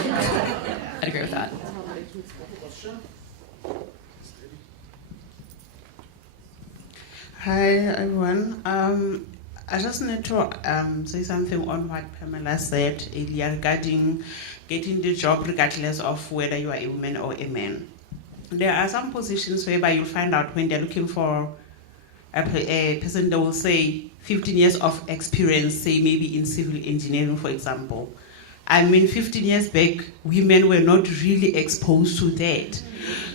I'd agree with that. Hi everyone. I just need to say something on what Pamela said earlier regarding getting the job regardless of whether you are a woman or a man. There are some positions whereby you'll find out when they're looking for a person that will say 15 years of experience, say maybe in civil engineering, for example. I mean, 15 years back, women were not really exposed to that.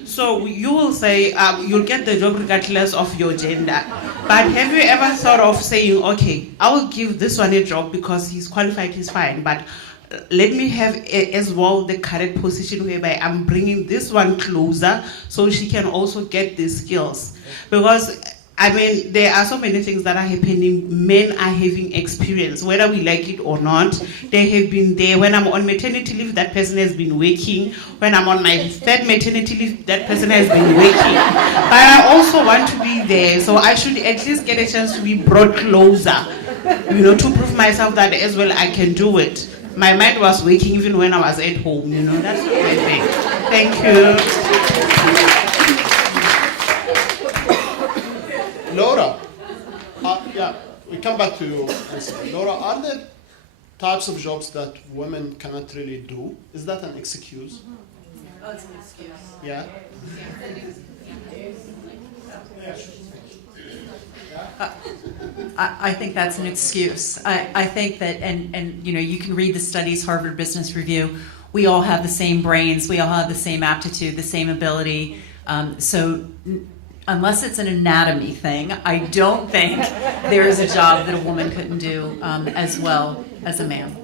So you will say you'll get the job regardless of your gender. But have you ever thought of saying, okay, I will give this one a job because he's qualified, he's fine, but let me have as well the correct position whereby I'm bringing this one closer so she can also get these skills. Because I mean, there are so many things that are happening. Men are having experience, whether we like it or not. They have been there. When I'm on maternity leave, that person has been working. When I'm on my third maternity leave, that person has been working. But I also want to be there, so I should at least get a chance to be brought closer, to prove myself that as well I can do it. My mind was working even when I was at home, that's what I think. Thank you. Laura, we come back to you. Laura, are there types of jobs that women cannot really do? Is that an excuse? Oh, it's an excuse. Yeah. I think that's an excuse. I think that, and you can read the studies, Harvard Business Review. We all have the same brains. We all have the same aptitude, the same ability. So unless it's an anatomy thing, I don't think there is a job that a woman couldn't do as well as a man.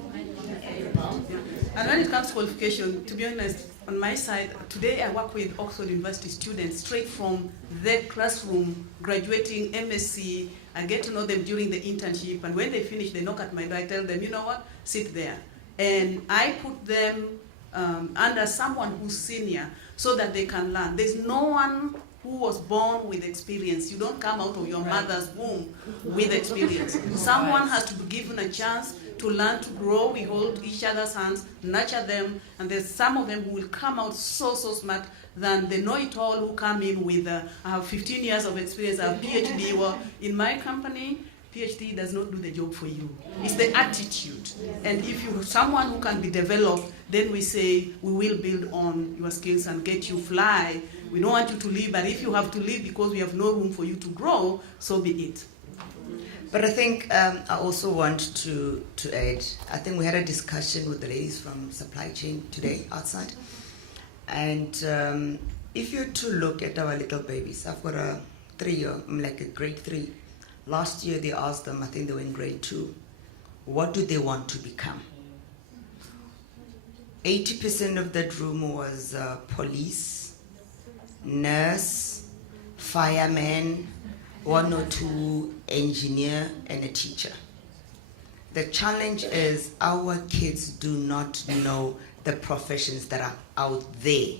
And when it comes to qualification, to be honest, on my side, today I work with Oxford University students straight from their classroom, graduating MSc. I get to know them during the internship, and when they finish, they knock at my door. I tell them, you know what, sit there. And I put them under someone who's senior so that they can learn. There's no one who was born with experience. You don't come out of your mother's womb with experience. Someone has to be given a chance to learn, to grow. We hold each other's hands, nurture them, and there's some of them who will come out so smart than the know-it-all who come in with, I have 15 years of experience, I have PhD. Well, in my company, PhD does not do the job for you. It's the attitude. And if you're someone who can be developed, then we say we will build on your skills and get you fly. We don't want you to leave, but if you have to leave because we have no room for you to grow, so be it. But I think I also want to add, I think we had a discussion with the ladies from supply chain today outside. And if you're to look at our little babies, I've got a 3-year, like a grade 3. Last year they asked them, I think they were in grade 2, what do they want to become? 80% of that room was police, nurse, fireman, 1 or 2 engineer, and a teacher. The challenge is our kids do not know the professions that are out there.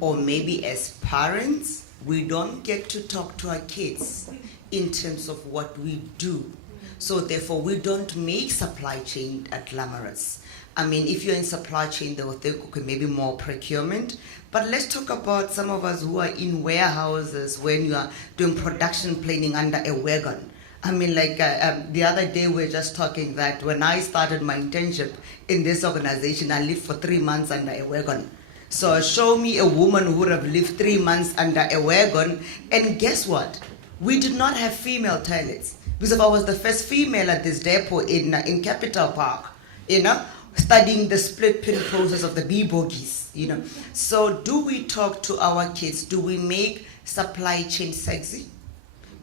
Or maybe as parents, we don't get to talk to our kids in terms of what we do. So therefore, we don't make supply chain glamorous. I mean, if you're in supply chain, they will think, okay, maybe more procurement. But let's talk about some of us who are in warehouses when you are doing production planning under a wagon. I mean, like the other day we were just talking that when I started my internship in this organization, I lived for 3 months under a wagon. So show me a woman who would have lived 3 months under a wagon. And guess what? We did not have female toilets. Because I was the first female at this depot in Capital Park, studying the split pin process of the B-bogies, So do we talk to our kids? Do we make supply chain sexy?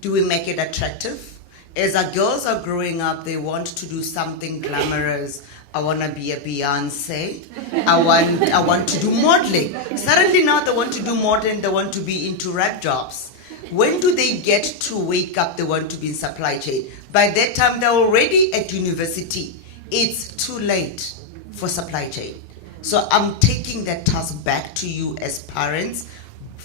Do we make it attractive? As our girls are growing up, they want to do something glamorous. I want to be a Beyonce. I want to do modeling. Suddenly now they want to do modeling, they want to be into rap jobs. When do they get to wake up they want to be in supply chain? By that time, they're already at university. It's too late for supply chain. So I'm taking that task back to you as parents,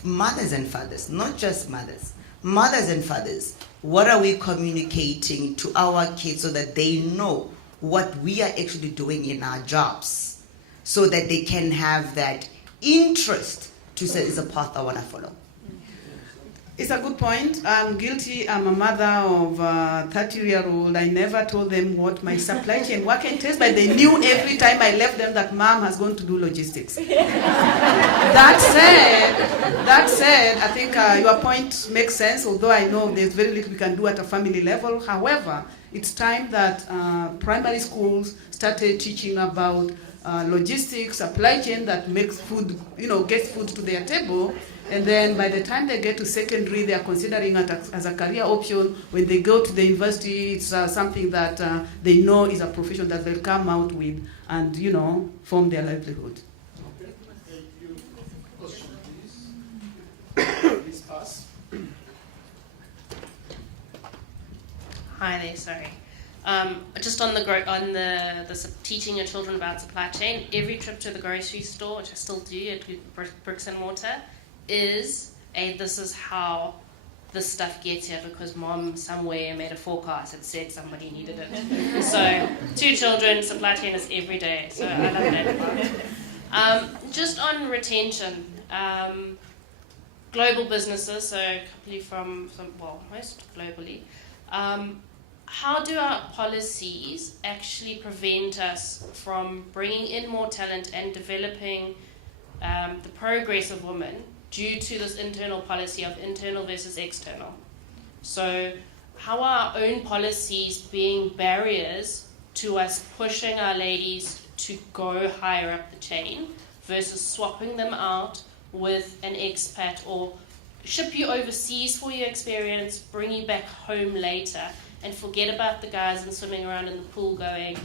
mothers and fathers, not just mothers. mothers and fathers, what are we communicating to our kids so that they know what we are actually doing in our jobs, so that they can have that interest to say, it's a path I want to follow? It's a good point. I'm guilty. I'm a mother of a 30-year-old. I never told them what my supply chain work entails, but they knew every time I left them that mom has gone to do logistics. That said, I think your point makes sense, although I know there's very little we can do at a family level. However, it's time that primary schools started teaching about logistics, supply chain that makes food, gets food to their table. And then by the time they get to secondary, they are considering it as a career option. When they go to the university, it's something that they know is a profession that they'll come out with and, form their livelihood. Okay. Thank you. Question, please. Please pass. Hi there, sorry. Just on the teaching your children about supply chain, every trip to the grocery store, which I still do at Bricks and Mortar, is this is how this stuff gets here because mom somewhere made a forecast and said somebody needed it. So 2 children, supply chain is every day. So I love that. Just on retention, global businesses, so completely most globally. How do our policies actually prevent us from bringing in more talent and developing the progress of women due to this internal policy of internal versus external? So how are our own policies being barriers to us pushing our ladies to go higher up the chain versus swapping them out with an expat or ship you overseas for your experience, bring you back home later, and forget about the guys and swimming around in the pool going,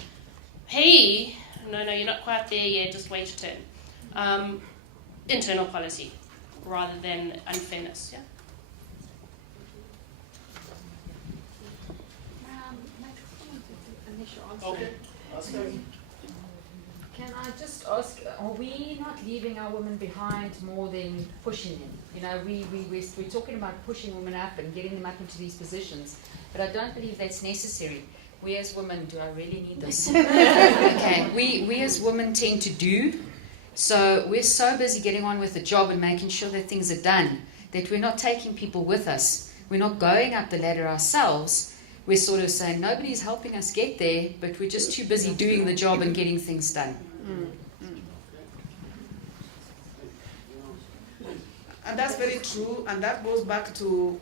hey, no, you're not quite there yet, just wait your turn. Internal policy rather than unfairness, yeah? Okay. Can I just ask, are we not leaving our women behind more than pushing them? We're talking about pushing women up and getting them up into these positions, but I don't believe that's necessary. We as women, do I really need this? Okay, we as women tend to do. So we're so busy getting on with the job and making sure that things are done that we're not taking people with us. We're not going up the ladder ourselves. We're sort of saying nobody's helping us get there, but we're just too busy doing the job and getting things done. And that's very true, and that goes back to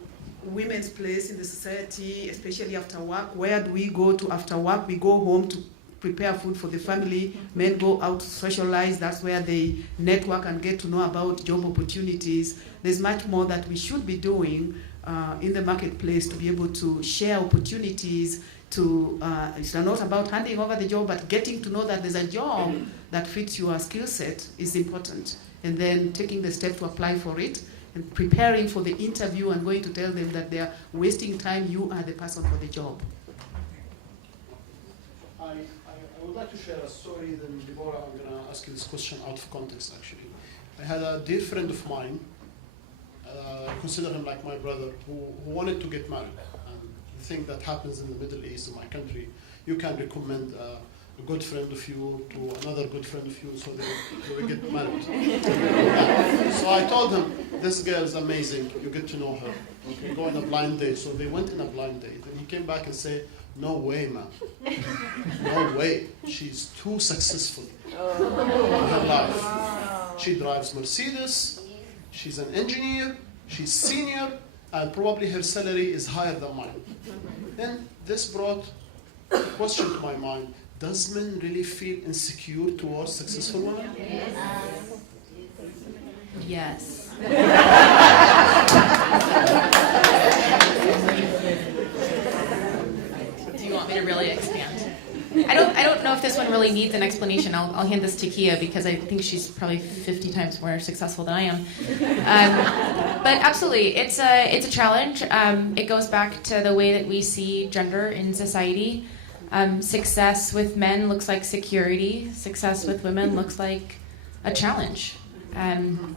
women's place in the society, especially after work. Where do we go to after work? We go home to prepare food for the family. Men go out to socialize. That's where they network and get to know about job opportunities. There's much more that we should be doing in the marketplace to be able to share opportunities. It's not about handing over the job, but getting to know that there's a job that fits your skill set is important. And then taking the step to apply for it and preparing for the interview and going to tell them that they are wasting time, you are the person for the job. I would like to share a story, then Deborah, I'm going to ask you this question out of context actually. I had a dear friend of mine, I consider him like my brother, who wanted to get married. And the thing that happens in the Middle East, in my country, you can recommend a good friend of you to another good friend of you so they will get married. So I told him, this girl is amazing, you get to know her. Okay, go on a blind date. So they went in a blind date and he came back and said, no way, man. No way. She's too successful in her life. She drives Mercedes, she's an engineer, she's senior, and probably her salary is higher than mine. Then this brought a question to my mind. Does men really feel insecure towards successful women? Yes. Do you want me to really expand? I don't know if this one really needs an explanation. I'll hand this to Kia because I think she's probably 50 times more successful than I am. But absolutely, it's a challenge. It goes back to the way that we see gender in society. Success with men looks like security. Success with women looks like a challenge. And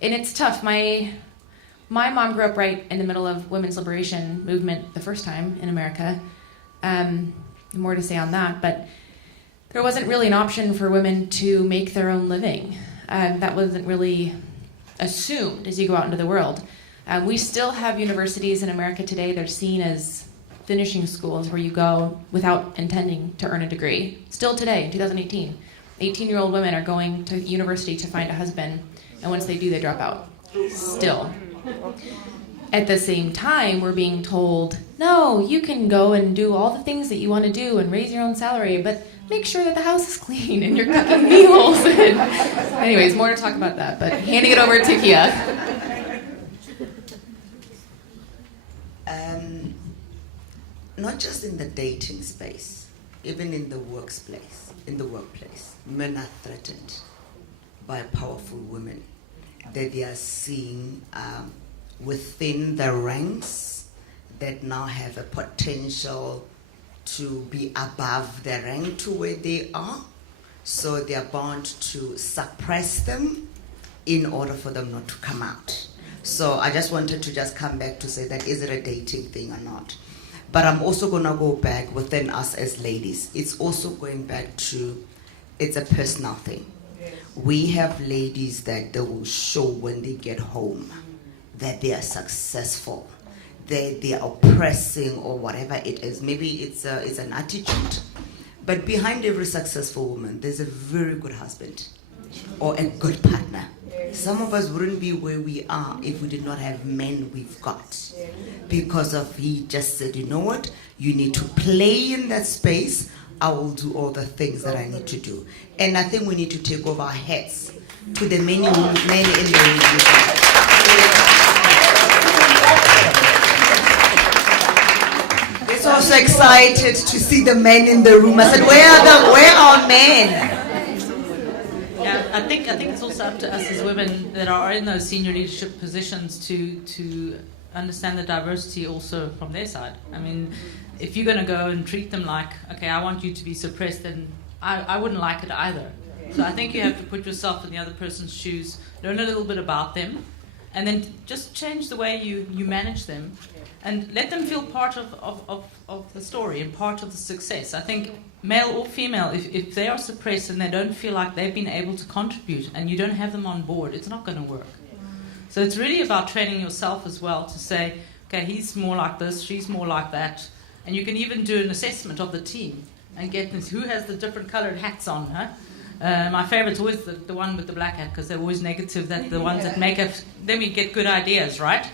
it's tough. My my mom grew up right in the middle of women's liberation movement the first time in America. More to say on that, but there wasn't really an option for women to make their own living. That wasn't really assumed as you go out into the world. We still have universities in America today that are seen as finishing schools where you go without intending to earn a degree. Still today, in 2018, 18-year-old women are going to university to find a husband, and once they do, they drop out. Still. At the same time, we're being told, no, you can go and do all the things that you want to do and raise your own salary, but make sure that the house is clean and you're cooking meals. Anyways, more to talk about that, but handing it over to Kia. Not just in the dating space, even in the workplace, men are threatened by powerful women that they are seeing within the ranks that now have a potential to be above the rank to where they are. So they are bound to suppress them in order for them not to come out. So I just wanted to just come back to say that, is it a dating thing or not? But I'm also going to go back within us as ladies. It's also going back to, it's a personal thing. We have ladies that they will show when they get home that they are successful, that they are oppressing or whatever it is. Maybe it's an attitude. But behind every successful woman, there's a very good husband or a good partner. Some of us wouldn't be where we are if we did not have men we've got. Because of he just said, you know what, you need to play in that space. I will do all the things that I need to do. And I think we need to take off our hats to the many men in the room. They're so excited to see the men in the room. I said, where are men? Yeah, I think it's also up to us as women that are in those senior leadership positions to understand the diversity also from their side. I mean, if you're going to go and treat them like, okay, I want you to be suppressed, then I wouldn't like it either. So I think you have to put yourself in the other person's shoes, learn a little bit about them, and then just change the way you manage them, and let them feel part of the story and part of the success. I think male or female, if they are suppressed and they don't feel like they've been able to contribute and you don't have them on board, it's not going to work. So it's really about training yourself as well to say, okay, he's more like this, she's more like that. And you can even do an assessment of the team and get who has the different colored hats on, huh? My favorite's always the one with the black hat, because they're always negative. That the ones that make it, then we get good ideas, right?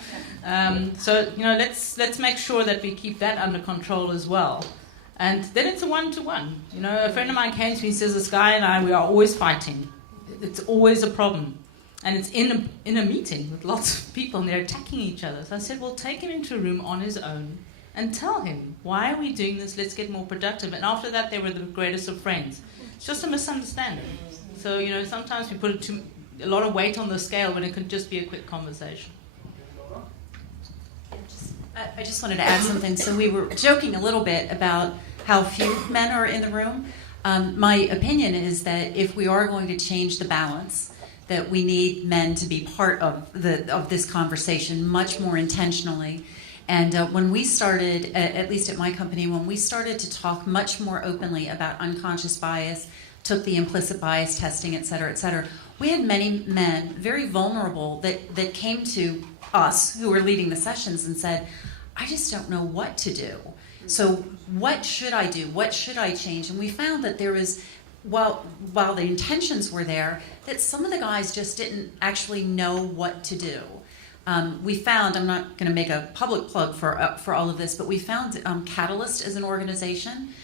So let's make sure that we keep that under control as well. And then it's a one-to-one. A friend of mine came to me and says, this guy and I, we are always fighting. It's always a problem. And it's in a meeting with lots of people, and they're attacking each other. So I said, well, take him into a room on his own and tell him, why are we doing this? Let's get more productive. And after that, they were the greatest of friends. It's just a misunderstanding. So, sometimes we put a lot of weight on the scale when it could just be a quick conversation. I just wanted to add something. So we were joking a little bit about how few men are in the room. My opinion is that if we are going to change the balance, that we need men to be part of this conversation much more intentionally. And when we started, at least at my company, when we started to talk much more openly about unconscious bias, took the implicit bias testing, et cetera, we had many men, very vulnerable, that came to us who were leading the sessions and said, I just don't know what to do. So what should I do? What should I change? And we found that there was, while the intentions were there, that some of the guys just didn't actually know what to do. We found, I'm not going to make a public plug for all of this, but we found Catalyst as an organization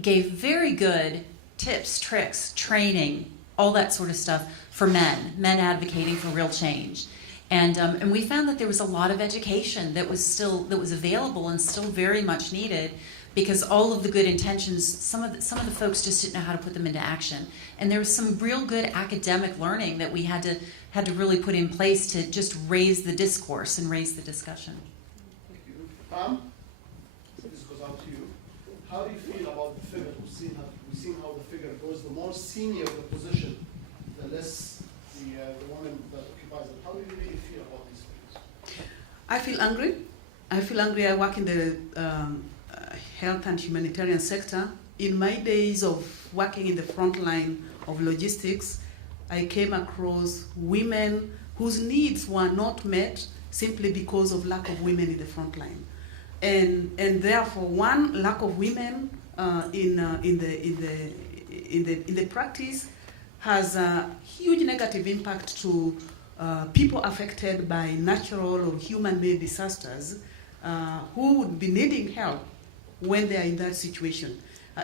gave very good tips, tricks, training, all that sort of stuff for men advocating for real change. And we found that there was a lot of education that was available and still very much needed, because all of the good intentions, some of the folks just didn't know how to put them into action. And there was some real good academic learning that we had to really put in place to just raise the discourse and raise the discussion. Thank you. Pam, this goes out to you. How do you feel about the figure? We've seen how the figure goes. The more senior the position, the less the woman that occupies it. How do you really feel about these figures? I feel angry. I feel angry. I work in the health and humanitarian sector. In my days of working in the front line of logistics, I came across women whose needs were not met simply because of lack of women in the front line. And therefore, one, lack of women in the practice has a huge negative impact to people affected by natural or human-made disasters who would be needing help when they are in that situation.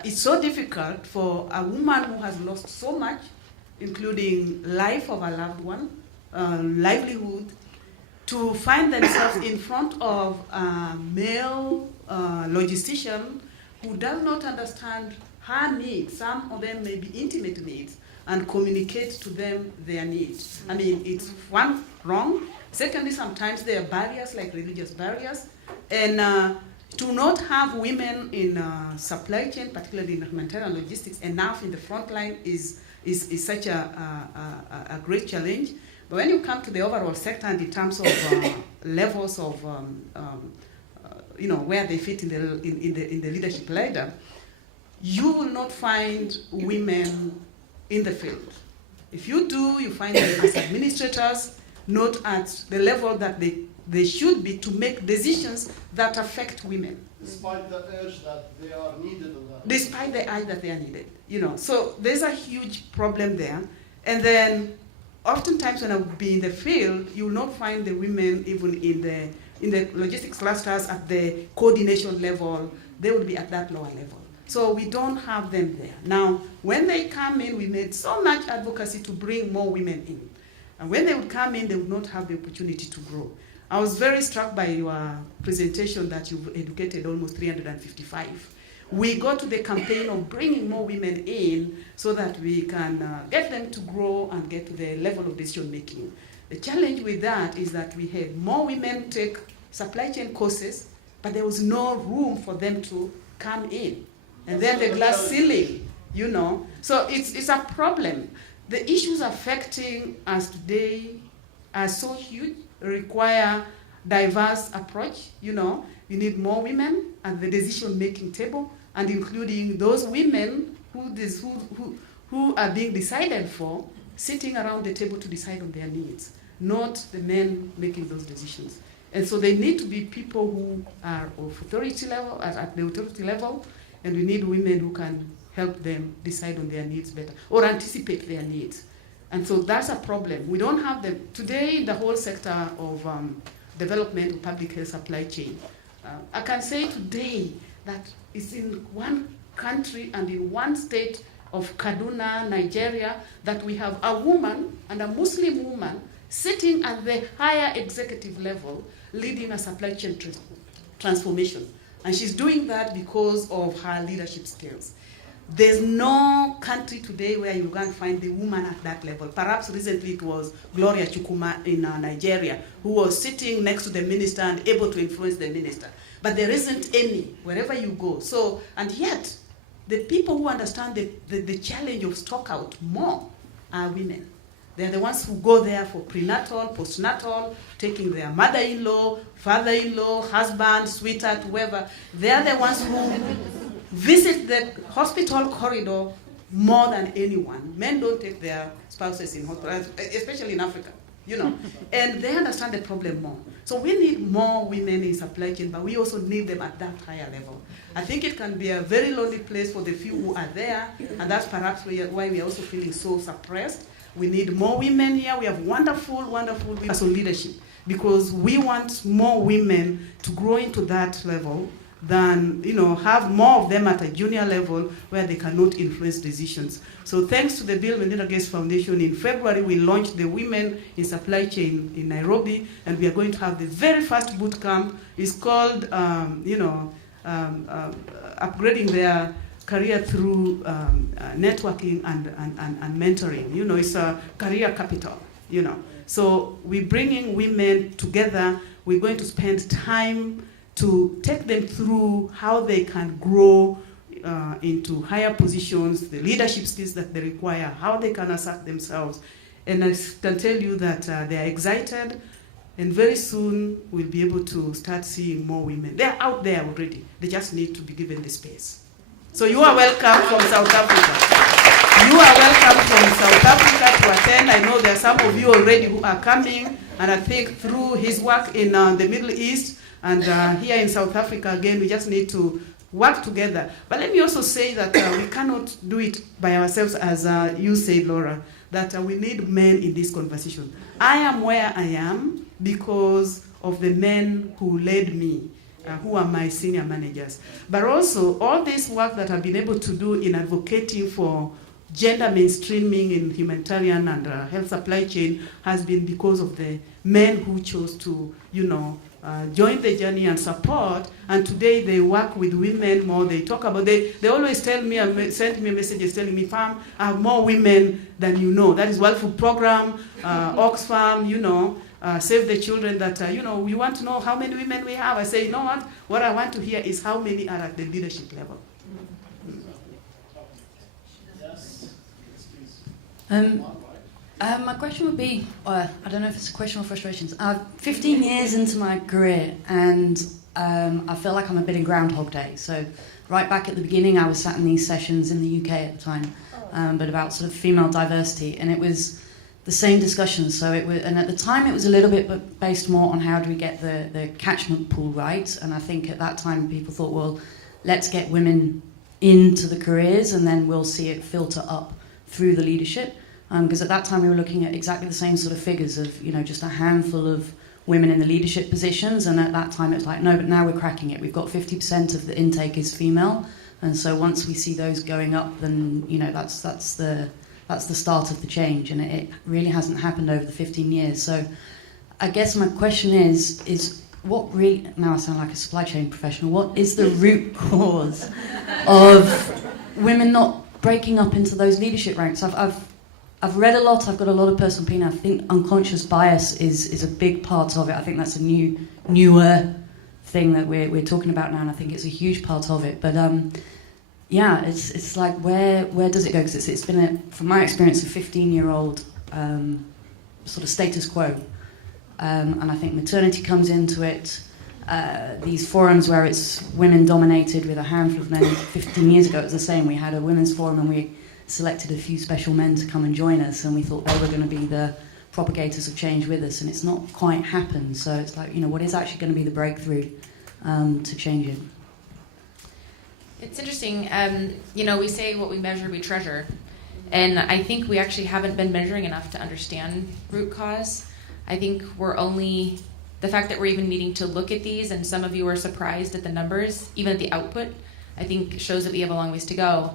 It's so difficult for a woman who has lost so much, including life of a loved one, livelihood, to find themselves in front of a male logistician who does not understand her needs. Some of them may be intimate needs, and communicate to them their needs. I mean, it's one, wrong. Secondly, sometimes there are barriers like religious barriers. And to not have women in supply chain, particularly in humanitarian logistics, enough in the front line is such a great challenge. But when you come to the overall sector and in terms of levels of, where they fit in the leadership ladder, you will not find women in the field. If you do, you find them as administrators, not at the level that they should be to make decisions that affect women. Despite the urge that they are needed. Despite the urge that they are needed, So there's a huge problem there. And then, oftentimes when I would be in the field, you will not find the women even in the logistics clusters at the coordination level. They will be at that lower level. So we don't have them there. Now, when they come in, we made so much advocacy to bring more women in. And when they would come in, they would not have the opportunity to grow. I was very struck by your presentation that you've educated almost 355. We go to the campaign of bringing more women in so that we can get them to grow and get to the level of decision making. The challenge with that is that we had more women take supply chain courses, but there was no room for them to come in. And then the glass ceiling, So it's a problem. The issues affecting us today are so huge, require diverse approach, You need more women at the decision-making table, and including those women who are being decided for, sitting around the table to decide on their needs, not the men making those decisions. And so they need to be people who are of authority level, at the authority level, and we need women who can help them decide on their needs better or anticipate their needs. And so that's a problem. We don't have them. Today, in the whole sector of development of public health supply chain, I can say today that it's in one country and in one state of Kaduna, Nigeria, that we have a woman, and a Muslim woman, sitting at the higher executive level, leading a supply chain transformation. And she's doing that because of her leadership skills. There's no country today where you can find the woman at that level. Perhaps recently it was Gloria Chukwuma in Nigeria, who was sitting next to the minister and able to influence the minister. But there isn't any, wherever you go. So, and yet, the people who understand the challenge of stockout more are women. They're the ones who go there for prenatal, postnatal, taking their mother-in-law, father-in-law, husband, sweetheart, whoever. They're the ones who visit the hospital corridor more than anyone. Men don't take their spouses in hospitals, especially in Africa, And they understand the problem more. So we need more women in supply chain, but we also need them at that higher level. I think it can be a very lonely place for the few who are there, and that's perhaps why we are also feeling so suppressed. We need more women here. We have wonderful, wonderful women in leadership, because we want more women to grow into that level than have more of them at a junior level where they cannot influence decisions. So thanks to the Bill Melinda Gates Foundation, in February we launched the Women in Supply Chain in Nairobi, and we are going to have the very first boot camp. It's called upgrading their career through networking and mentoring. It's a career capital, So we're bringing women together. We're going to spend time to take them through how they can grow into higher positions, the leadership skills that they require, how they can assert themselves. And I can tell you that they are excited. And very soon, we'll be able to start seeing more women. They're out there already. They just need to be given the space. So you are welcome from South Africa. You are welcome from South Africa to attend. I know there are some of you already who are coming, and I think through his work in the Middle East and here in South Africa, again, we just need to work together. But let me also say that we cannot do it by ourselves, as you said, Laura, that we need men in this conversation. I am where I am because of the men who led me, who are my senior managers. But also, all this work that I've been able to do in advocating for gender mainstreaming in humanitarian and health supply chain has been because of the men who chose to, join the journey and support. And today they work with women more. They talk about, they always send me messages telling me, Farm, I have more women than you know. That is World Food Program, Oxfam, Save the Children, that, we want to know how many women we have. I say, you know what I want to hear is how many are at the leadership level. My question would be, I don't know if it's a question or frustrations. 15 years into my career, and I feel like I'm a bit in Groundhog Day. So right back at the beginning, I was sat in these sessions in the UK at the time, but about sort of female diversity, and it was the same discussion. So and at the time it was a little bit based more on how do we get the catchment pool right, and I think at that time people thought, well, let's get women into the careers and then we'll see it filter up through the leadership. Because at that time we were looking at exactly the same sort of figures of, just a handful of women in the leadership positions, and at that time it was like, no, but now we're cracking it. We've got 50% of the intake is female, and so once we see those going up, then that's the start of the change, and it really hasn't happened over the 15 years. So I guess my question is what really, now I sound like a supply chain professional, what is the root cause of women not breaking up into those leadership ranks? I've read a lot, I've got a lot of personal opinion. I think unconscious bias is a big part of it. I think that's a newer thing that we're talking about now, and I think it's a huge part of it. But it's like, where does it go? Because it's been, from my experience, a 15-year-old sort of status quo. And I think maternity comes into it. These forums where it's women-dominated with a handful of men. 15 years ago it was the same. We had a women's forum and we selected a few special men to come and join us, and we thought they were going to be the propagators of change with us, and it's not quite happened. So it's like, what is actually going to be the breakthrough to change it? It's interesting. We say what we measure, we treasure. And I think we actually haven't been measuring enough to understand root cause. I think the fact that we're even needing to look at these, and some of you are surprised at the numbers, even at the output, I think shows that we have a long ways to go.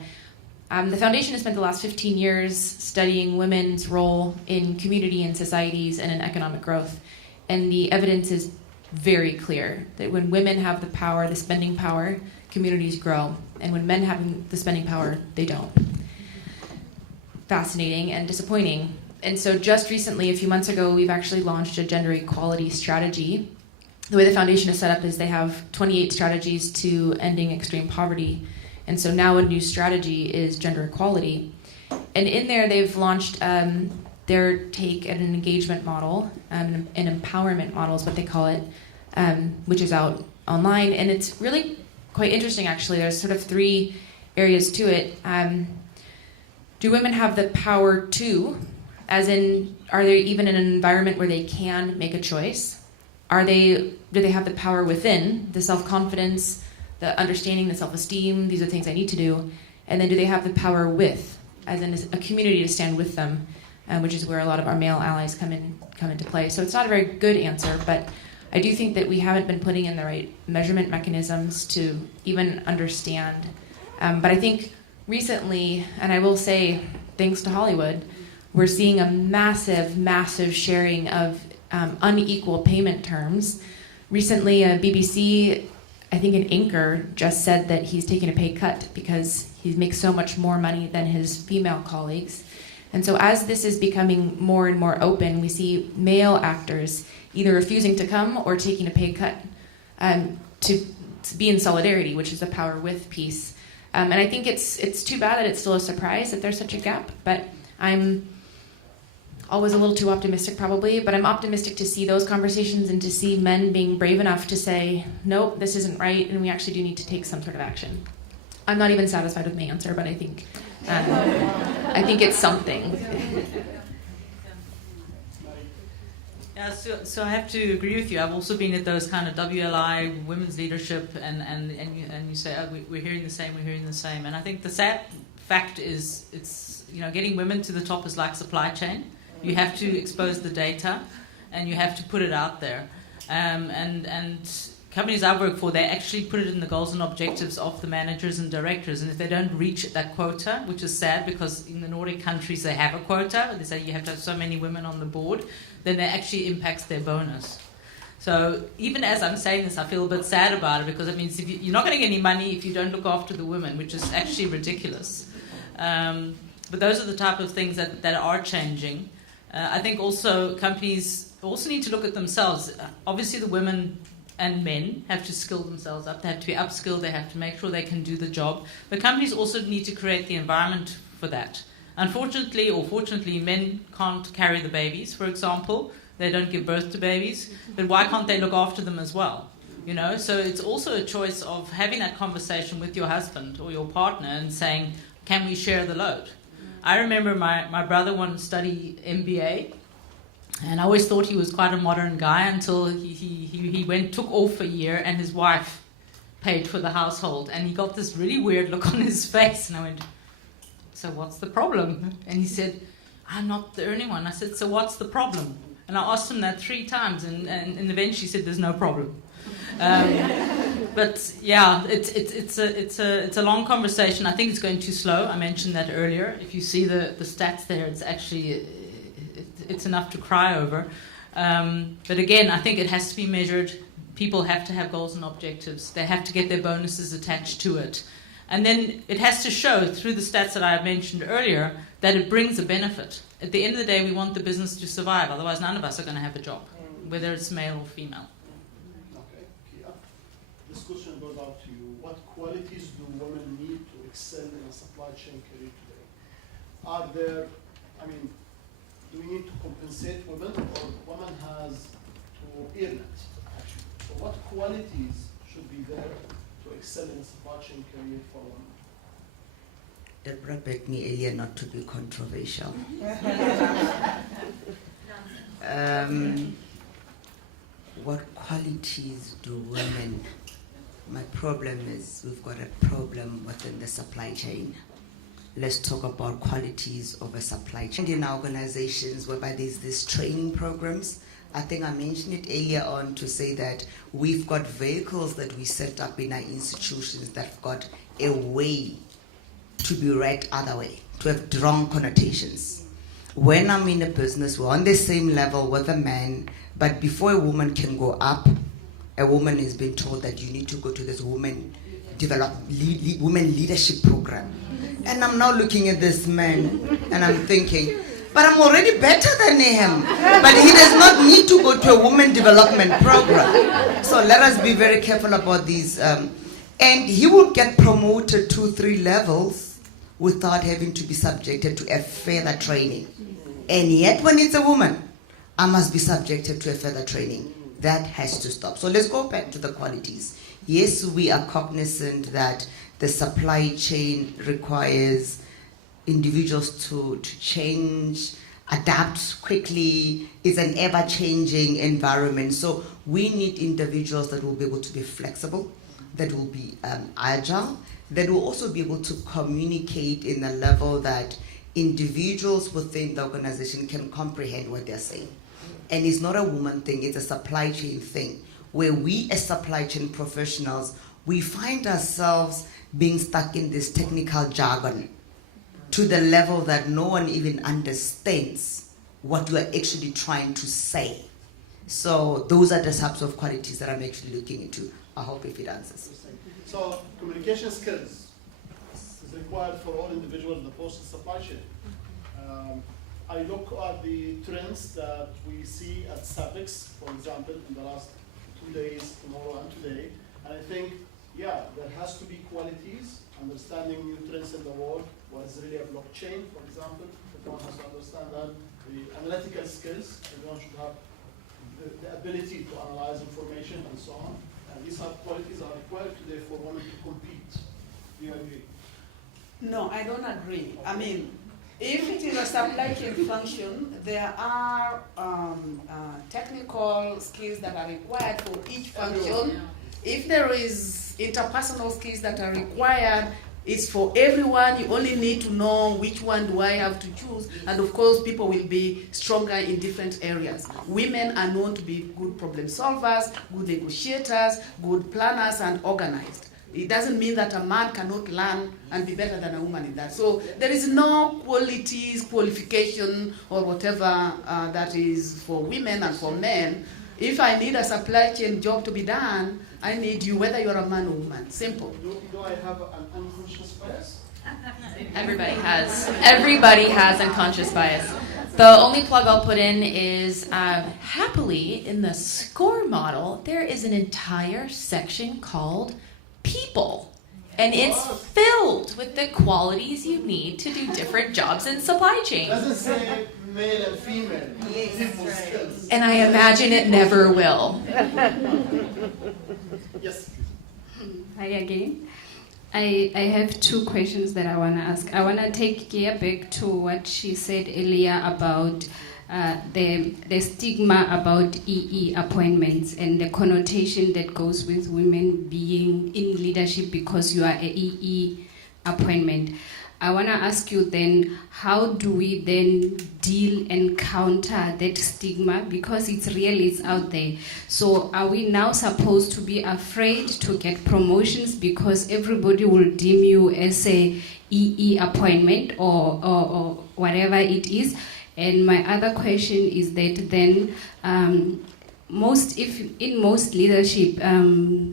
The foundation has spent the last 15 years studying women's role in community and societies and in economic growth. And the evidence is very clear that when women have the power, the spending power, communities grow. And when men have the spending power, they don't. Fascinating and disappointing. And so just recently, a few months ago, we've actually launched a gender equality strategy. The way the foundation is set up is they have 28 strategies to ending extreme poverty. And so now a new strategy is gender equality. And in there, they've launched their take at an engagement model, an empowerment model is what they call it, which is out online. And it's really quite interesting, actually. There's sort of 3 areas to it. Do women have the power to, as in, are they even in an environment where they can make a choice? Do they have the power within, the self-confidence, the understanding, the self-esteem, these are things I need to do, and then do they have the power with, as in a community to stand with them, which is where a lot of our male allies come into play. So it's not a very good answer, but I do think that we haven't been putting in the right measurement mechanisms to even understand. But I think recently, and I will say, thanks to Hollywood, we're seeing a massive sharing of unequal payment terms. Recently, BBC, I think an anchor just said that he's taking a pay cut because he makes so much more money than his female colleagues. And so as this is becoming more and more open, we see male actors either refusing to come or taking a pay cut to be in solidarity, which is the power with piece. And I think it's too bad that it's still a surprise that there's such a gap, but I'm always a little too optimistic probably, but I'm optimistic to see those conversations and to see men being brave enough to say, nope, this isn't right, and we actually do need to take some sort of action. I'm not even satisfied with my answer, but I think it's something. Yeah, so I have to agree with you. I've also been at those kind of WLI, women's leadership, and you say, oh, we're hearing the same, and I think the sad fact is, it's, you know, getting women to the top is like supply chain. You have to expose the data, and you have to put it out there. And companies I work for, they actually put it in the goals and objectives of the managers and directors. And if they don't reach that quota, which is sad because in the Nordic countries they have a quota, they say you have to have so many women on the board, then that actually impacts their bonus. So even as I'm saying this, I feel a bit sad about it because it means if you're not going to get any money if you don't look after the women, which is actually ridiculous. But those are the type of things that are changing. I think also companies also need to look at themselves. Obviously the women and men have to skill themselves up. They have to be upskilled. They have to make sure they can do the job. But companies also need to create the environment for that. Unfortunately or fortunately, men can't carry the babies, for example. They don't give birth to babies. But why can't they look after them as well? You know, so it's also a choice of having that conversation with your husband or your partner and saying, can we share the load? I remember my brother wanted to study MBA, and I always thought he was quite a modern guy until he took off a year, and his wife paid for the household, and he got this really weird look on his face, and I went, so what's the problem? And he said, I'm not the only one. I said, so what's the problem? And I asked him that 3 times, and eventually he said, there's no problem. But yeah, it's a long conversation. I think it's going too slow. I mentioned that earlier. If you see the stats there, it's actually it's enough to cry over. But again, I think it has to be measured. People have to have goals and objectives. They have to get their bonuses attached to it. And then it has to show through the stats that I mentioned earlier that it brings a benefit. At the end of the day, we want the business to survive. Otherwise, none of us are going to have a job, whether it's male or female. Okay, Kia. This question goes out to you. What qualities do women need to excel in a supply chain career today? Are there, do we need to compensate women, or women has to earn it, actually? So what qualities should be there to excel in a supply chain career for women? Deborah begged me earlier not to be controversial. What qualities do women? My problem is we've got a problem within the supply chain. Let's talk about qualities of a supply chain. In our organizations whereby there's these training programs, I think I mentioned it earlier on to say that we've got vehicles that we set up in our institutions that have got a way to be read other way, to have wrong connotations. When I'm in a business, we're on the same level with a man, but before a woman can go up, a woman is being told that you need to go to this women leadership program. And I'm now looking at this man and I'm thinking, but I'm already better than him. But he does not need to go to a women development program. So let us be very careful about these. And he will get promoted 2-3 levels without having to be subjected to a further training. And yet when it's a woman, I must be subjected to a further training. That has to stop. So let's go back to the qualities. Yes, we are cognizant that the supply chain requires individuals to change, adapt quickly. It's an ever-changing environment. So we need individuals that will be able to be flexible, that will be agile, that will also be able to communicate in a level that individuals within the organization can comprehend what they're saying. And it's not a woman thing, it's a supply chain thing, where we as supply chain professionals, we find ourselves being stuck in this technical jargon to the level that no one even understands what you are actually trying to say. So those are the types of qualities that I'm actually looking into. I hope if it answers. So communication skills is required for all individuals in the postal supply chain. I look at the trends that we see at SAPEX, for example, in the last 2 days, tomorrow and today, and I think, yeah, there has to be qualities, understanding new trends in the world. What is really a blockchain, for example? One has to understand that. the analytical skills. Everyone should have the ability to analyze information and so on. And these qualities are required today for women to compete. Do you agree? No, I don't agree. I mean, if it is a supply chain function, there are technical skills that are required for each function. If there is interpersonal skills that are required, it's for everyone. You only need to know which one do I have to choose. And of course, people will be stronger in different areas. Women are known to be good problem solvers, good negotiators, good planners, and organized. It doesn't mean that a man cannot learn and be better than a woman in that. So there is no qualities, qualification, or whatever that is for women and for men. If I need a supply chain job to be done, I need you, whether you're a man or woman. Simple. Do I have an unconscious bias? Everybody has unconscious bias. The only plug I'll put in is happily in the SCORE model, there is an entire section called people. And it's filled with the qualities you need to do different jobs in supply chain. It doesn't say male and female. People skills. And I imagine it never will. Yes. Hi again. I have two questions that I want to ask. I want to take gear back to what she said earlier about the stigma about EE appointments and the connotation that goes with women being in leadership because you are a EE appointment. I want to ask you then, how do we then deal and counter that stigma? Because it's real, it's out there. So are we now supposed to be afraid to get promotions because everybody will deem you as a EE appointment or whatever it is? And my other question is that then in most leadership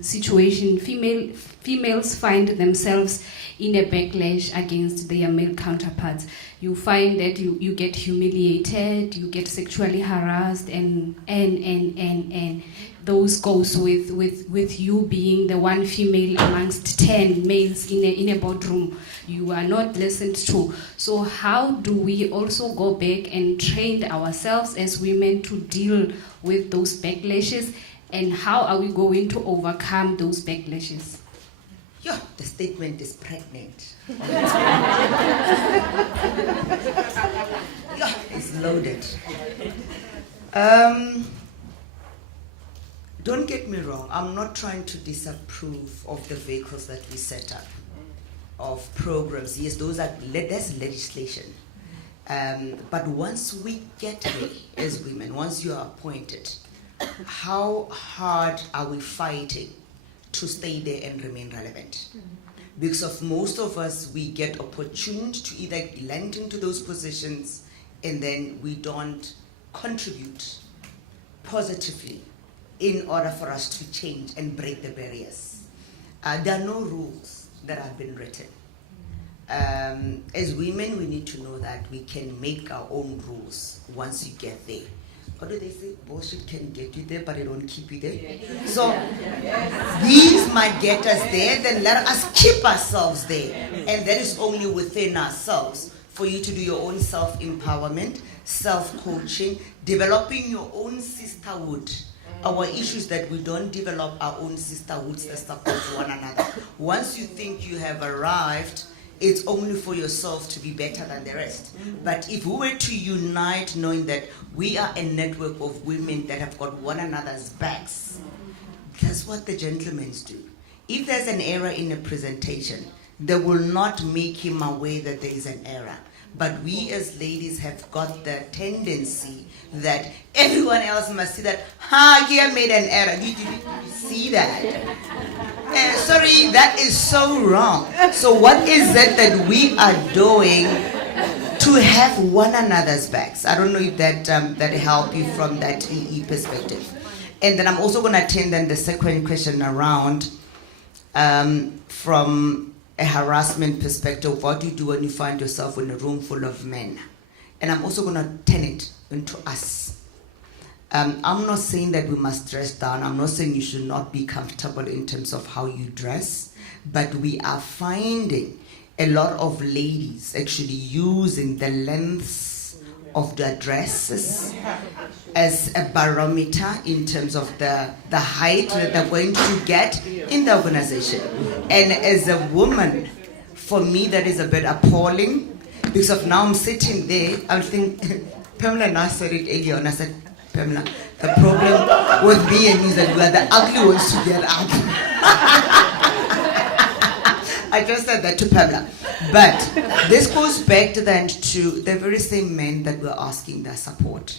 situation, females find themselves in a backlash against their male counterparts. You find that you get humiliated, you get sexually harassed, and those goes with you being the one female amongst 10 males in a boardroom. You are not listened to. So how do we also go back and train ourselves as women to deal with those backlashes, and how are we going to overcome those backlashes? Yeah, the statement is pregnant. Yeah, it's loaded. Don't get me wrong, I'm not trying to disapprove of the vehicles that we set up, of programs. Yes, that's legislation. But once we get there as women, once you are appointed, how hard are we fighting to stay there and remain relevant? Because of most of us, we get opportuned to either land into those positions and then we don't contribute positively in order for us to change and break the barriers. There are no rules that have been written. As women, we need to know that we can make our own rules once you get there. What do they say? Bullshit can get you there, but it won't keep you there. So these might get us there, then let us keep ourselves there. And that is only within ourselves for you to do your own self-empowerment, self-coaching, developing your own sisterhood. Our issues that we don't develop our own sisterhoods that support one another. Once you think you have arrived, it's only for yourself to be better than the rest. But if we were to unite, knowing that we are a network of women that have got one another's backs, that's what the gentlemen do. If there's an error in a presentation, they will not make him aware that there is an error. But we as ladies have got the tendency that everyone else must see that, Gia made an error. Did you see that? Sorry, that is so wrong. So what is it that we are doing to have one another's backs? I don't know if that help you from that EE perspective. And then I'm also going to attend then the second question around from a harassment perspective, what do you do when you find yourself in a room full of men? And I'm also going to turn it into us. I'm not saying that we must dress down. I'm not saying you should not be comfortable in terms of how you dress, but we are finding a lot of ladies actually using the lengths of the dresses as a barometer in terms of the height that they're going to get in the organization. And as a woman, for me, that is a bit appalling, because of now I'm sitting there, I think, Pamela and I said it earlier, and I said, Pamela, the problem with me and you is that we are the ugly ones to get up. I just said that to Pamela. But this goes back to then to the very same men that were asking their support.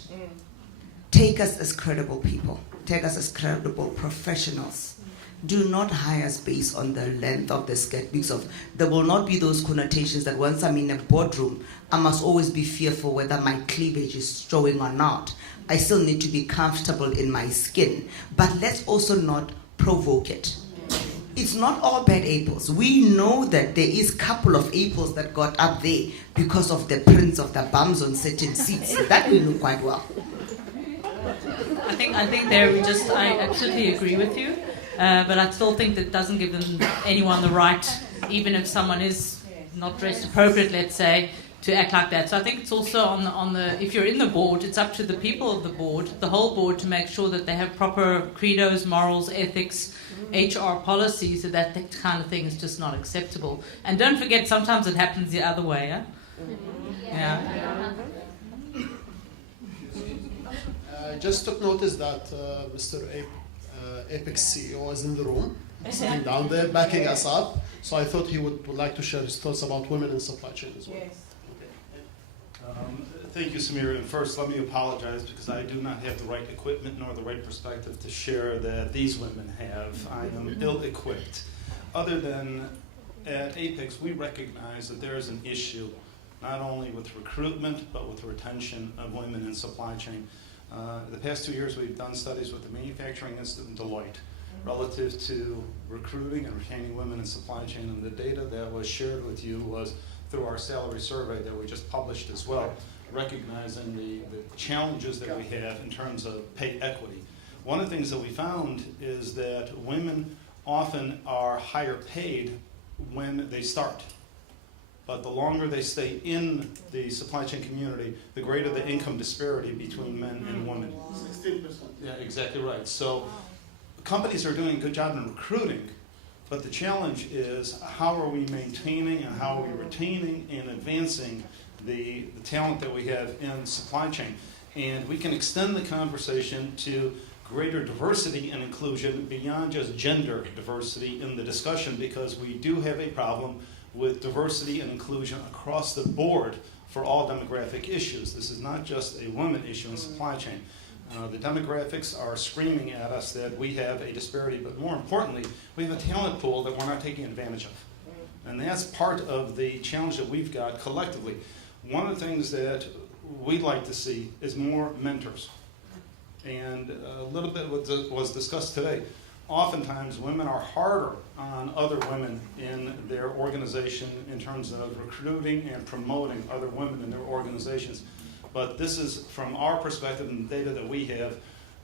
Take us as credible people. Take us as credible professionals. Do not hire us based on the length of the skirt, because there will not be those connotations that once I'm in a boardroom, I must always be fearful whether my cleavage is showing or not. I still need to be comfortable in my skin. But let's also not provoke it. It's not all bad apples. We know that there is a couple of apples that got up there because of the prints of the bums on certain seats. That we know quite well. I think there I absolutely agree with you, but I still think that doesn't give anyone the right, even if someone is not dressed appropriate, let's say, to act like that. So I think it's also on the if you're in the board, it's up to the people of the board, the whole board, to make sure that they have proper credos, morals, ethics, HR policies, so that kind of thing is just not acceptable. And don't forget, sometimes it happens the other way. Yeah. I just took notice that Mr. Apex CEO is in the room, sitting down there, backing us up. So I thought he would like to share his thoughts about women in supply chain as well. Yes. Thank you, Samira. And first, let me apologize because I do not have the right equipment nor the right perspective to share that these women have. I am ill-equipped. Other than at Apex, we recognize that there is an issue not only with recruitment but with retention of women in supply chain. The past 2 years, we've done studies with the Manufacturing Institute and Deloitte relative to recruiting and retaining women in supply chain, and the data that was shared with you was through our salary survey that we just published as well, recognizing the challenges that we have in terms of pay equity. One of the things that we found is that women often are higher paid when they start. But the longer they stay in the supply chain community, the greater the income disparity between men and women. 16%. Yeah, exactly right. So companies are doing a good job in recruiting, but the challenge is how are we maintaining and how are we retaining and advancing the talent that we have in supply chain. And we can extend the conversation to greater diversity and inclusion beyond just gender diversity in the discussion, because we do have a problem with diversity and inclusion across the board for all demographic issues. This is not just a women issue in supply chain. The demographics are screaming at us that we have a disparity, but more importantly, we have a talent pool that we're not taking advantage of. And that's part of the challenge that we've got collectively. One of the things that we'd like to see is more mentors. And a little bit was discussed today. Oftentimes, women are harder on other women in their organization in terms of recruiting and promoting other women in their organizations. But this is, from our perspective and the data that we have,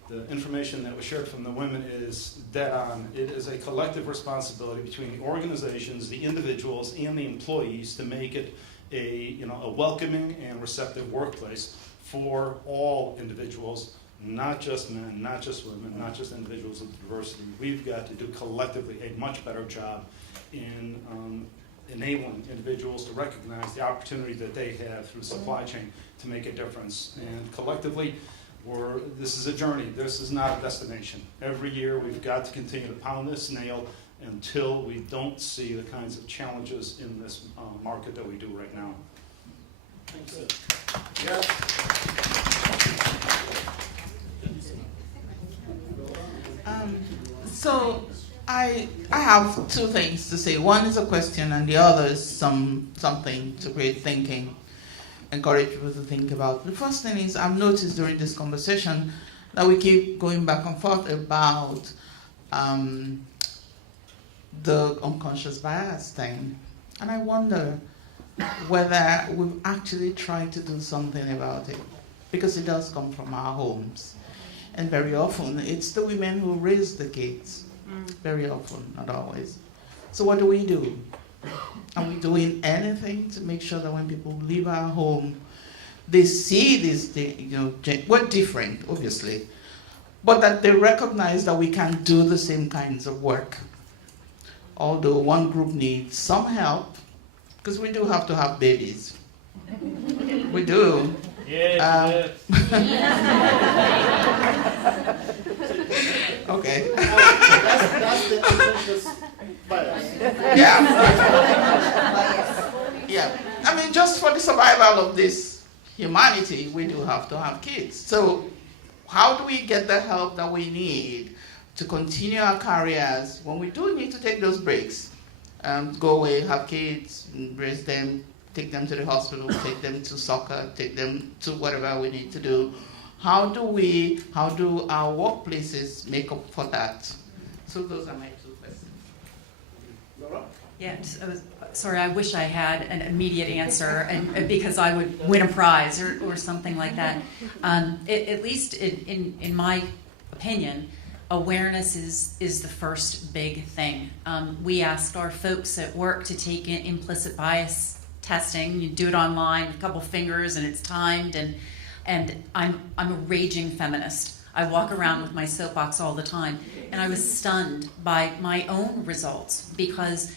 the information that was shared from the women is dead on. It is a collective responsibility between the organizations, the individuals, and the employees to make it a welcoming and receptive workplace for all individuals, not just men, not just women, not just individuals with diversity. We've got to do collectively a much better job in enabling individuals to recognize the opportunity that they have through supply chain to make a difference. And collectively, this is a journey. This is not a destination. Every year we've got to continue to pound this nail until we don't see the kinds of challenges in this market that we do right now. Thanks. Yeah. So I have two things to say. One is a question and the other is something to create thinking, encourage people to think about. The first thing is I've noticed during this conversation that we keep going back and forth about the unconscious bias thing. And I wonder whether we've actually tried to do something about it, because it does come from our homes. And very often, it's the women who raise the kids. Very often, not always. So what do we do? Are we doing anything to make sure that when people leave our home, they see this thing, we're different, obviously, but that they recognize that we can do the same kinds of work. Although one group needs some help, because we do have to have babies. We do. Yes. Okay. That's the unconscious bias. Yeah. I mean, just for the survival of this humanity, we do have to have kids. So how do we get the help that we need to continue our careers when we do need to take those breaks? Go away, have kids, raise them, take them to the hospital, take them to soccer, take them to whatever we need to do. How do our workplaces make up for that? So those are my two questions. Laura? Yes, sorry, I wish I had an immediate answer and because I would win a prize or something like that. At least in my opinion, awareness is the first big thing. We asked our folks at work to take in implicit bias testing. You do it online, a couple fingers, and it's timed. And I'm a raging feminist. I walk around with my soapbox all the time, and I was stunned by my own results because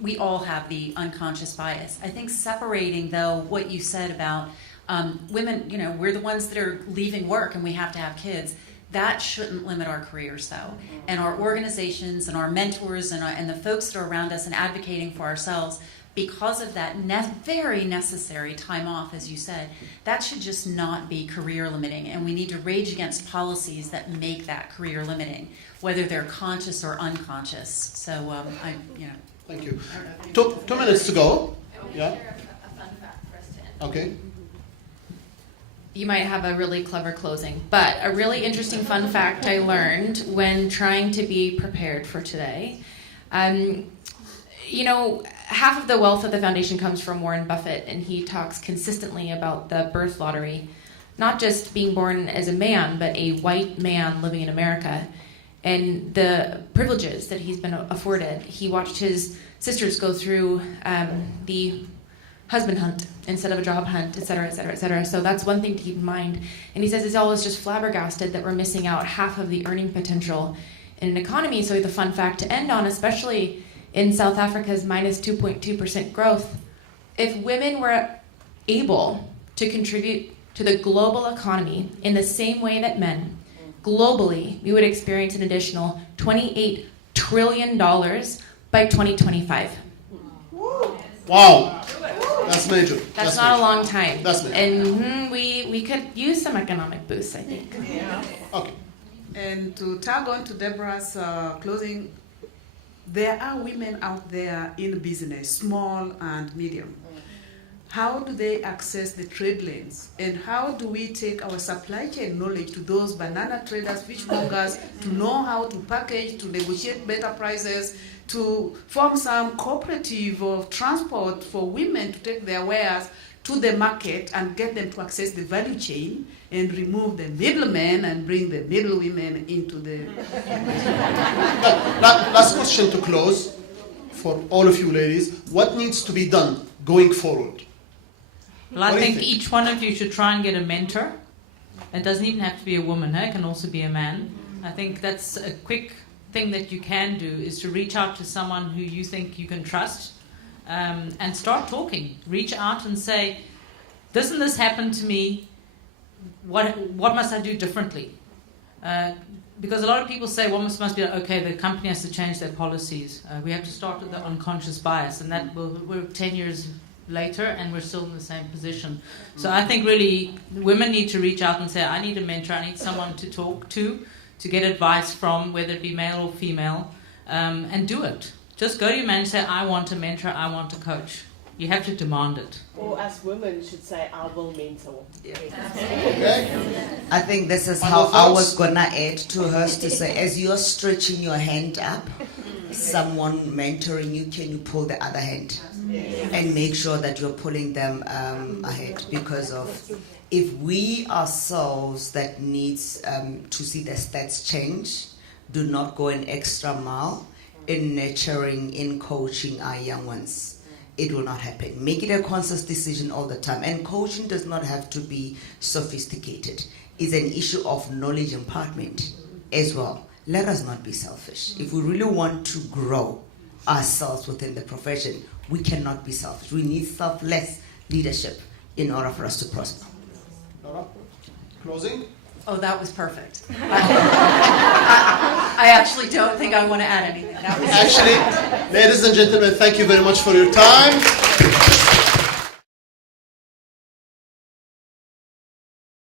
we all have the unconscious bias. I think separating, though, what you said about women, we're the ones that are leaving work and we have to have kids. That shouldn't limit our careers, though. And our organizations and our mentors and the folks that are around us and advocating for ourselves, because of that very necessary time off, as you said, that should just not be career limiting. And we need to rage against policies that make that career limiting, whether they're conscious or unconscious. So, Thank you. 2 minutes to go. Yeah. A fun fact for us to end. Okay. You might have a really clever closing, but a really interesting fun fact I learned when trying to be prepared for today. Half of the wealth of the foundation comes from Warren Buffett, and he talks consistently about the birth lottery, not just being born as a man, but a white man living in America, and the privileges that he's been afforded. He watched his sisters go through the husband hunt instead of a job hunt, et cetera, et cetera, et cetera. So that's one thing to keep in mind. And he says he's always just flabbergasted that we're missing out half of the earning potential in an economy. So the fun fact to end on, especially in South Africa's minus 2.2% growth, if women were able to contribute to the global economy in the same way that men, globally, we would experience an additional $28 trillion by 2025. Wow. That's major. That's not major. a long time. That's major. And we could use some economic boosts, I think. Yeah. Okay. And to tag on to Deborah's closing, there are women out there in business, small and medium. How do they access the trade lanes? And how do we take our supply chain knowledge to those banana traders, fishmongers, to know how to package, to negotiate better prices, to form some cooperative of transport for women to take their wares to the market and get them to access the value chain and remove the middlemen and bring the middle women into the... Last question to close for all of you ladies. What needs to be done going forward? Well, I think each one of you should try and get a mentor. It doesn't even have to be a woman, it can also be a man. I think that's a quick thing that you can do, is to reach out to someone who you think you can trust and start talking. Reach out and say, doesn't this happen to me? What must I do differently? Because a lot of people say, well, must be, okay, the company has to change their policies. We have to start with the unconscious bias, and that we're 10 years later and we're still in the same position. So I think really women need to reach out and say, I need a mentor, I need someone to talk to get advice from, whether it be male or female, and do it. Just go to your man and say, I want a mentor, I want a coach. You have to demand it. Or as women should say, I will mentor. Yeah. Okay. I think this is how I was going to add to hers to say, as you're stretching your hand up, someone mentoring you, can you pull the other hand? And make sure that you're pulling them ahead, because of if we ourselves that needs to see the stats change, do not go an extra mile in nurturing, in coaching our young ones. it will not happen. Make it a conscious decision all the time. And coaching does not have to be sophisticated. It's an issue of knowledge impartment as well. Let us not be selfish. If we really want to grow ourselves within the profession, we cannot be selfish. We need selfless leadership in order for us to prosper. Laura, closing? Oh, that was perfect. I actually don't think I want to add anything. That was Actually, ladies and gentlemen, thank you very much for your time.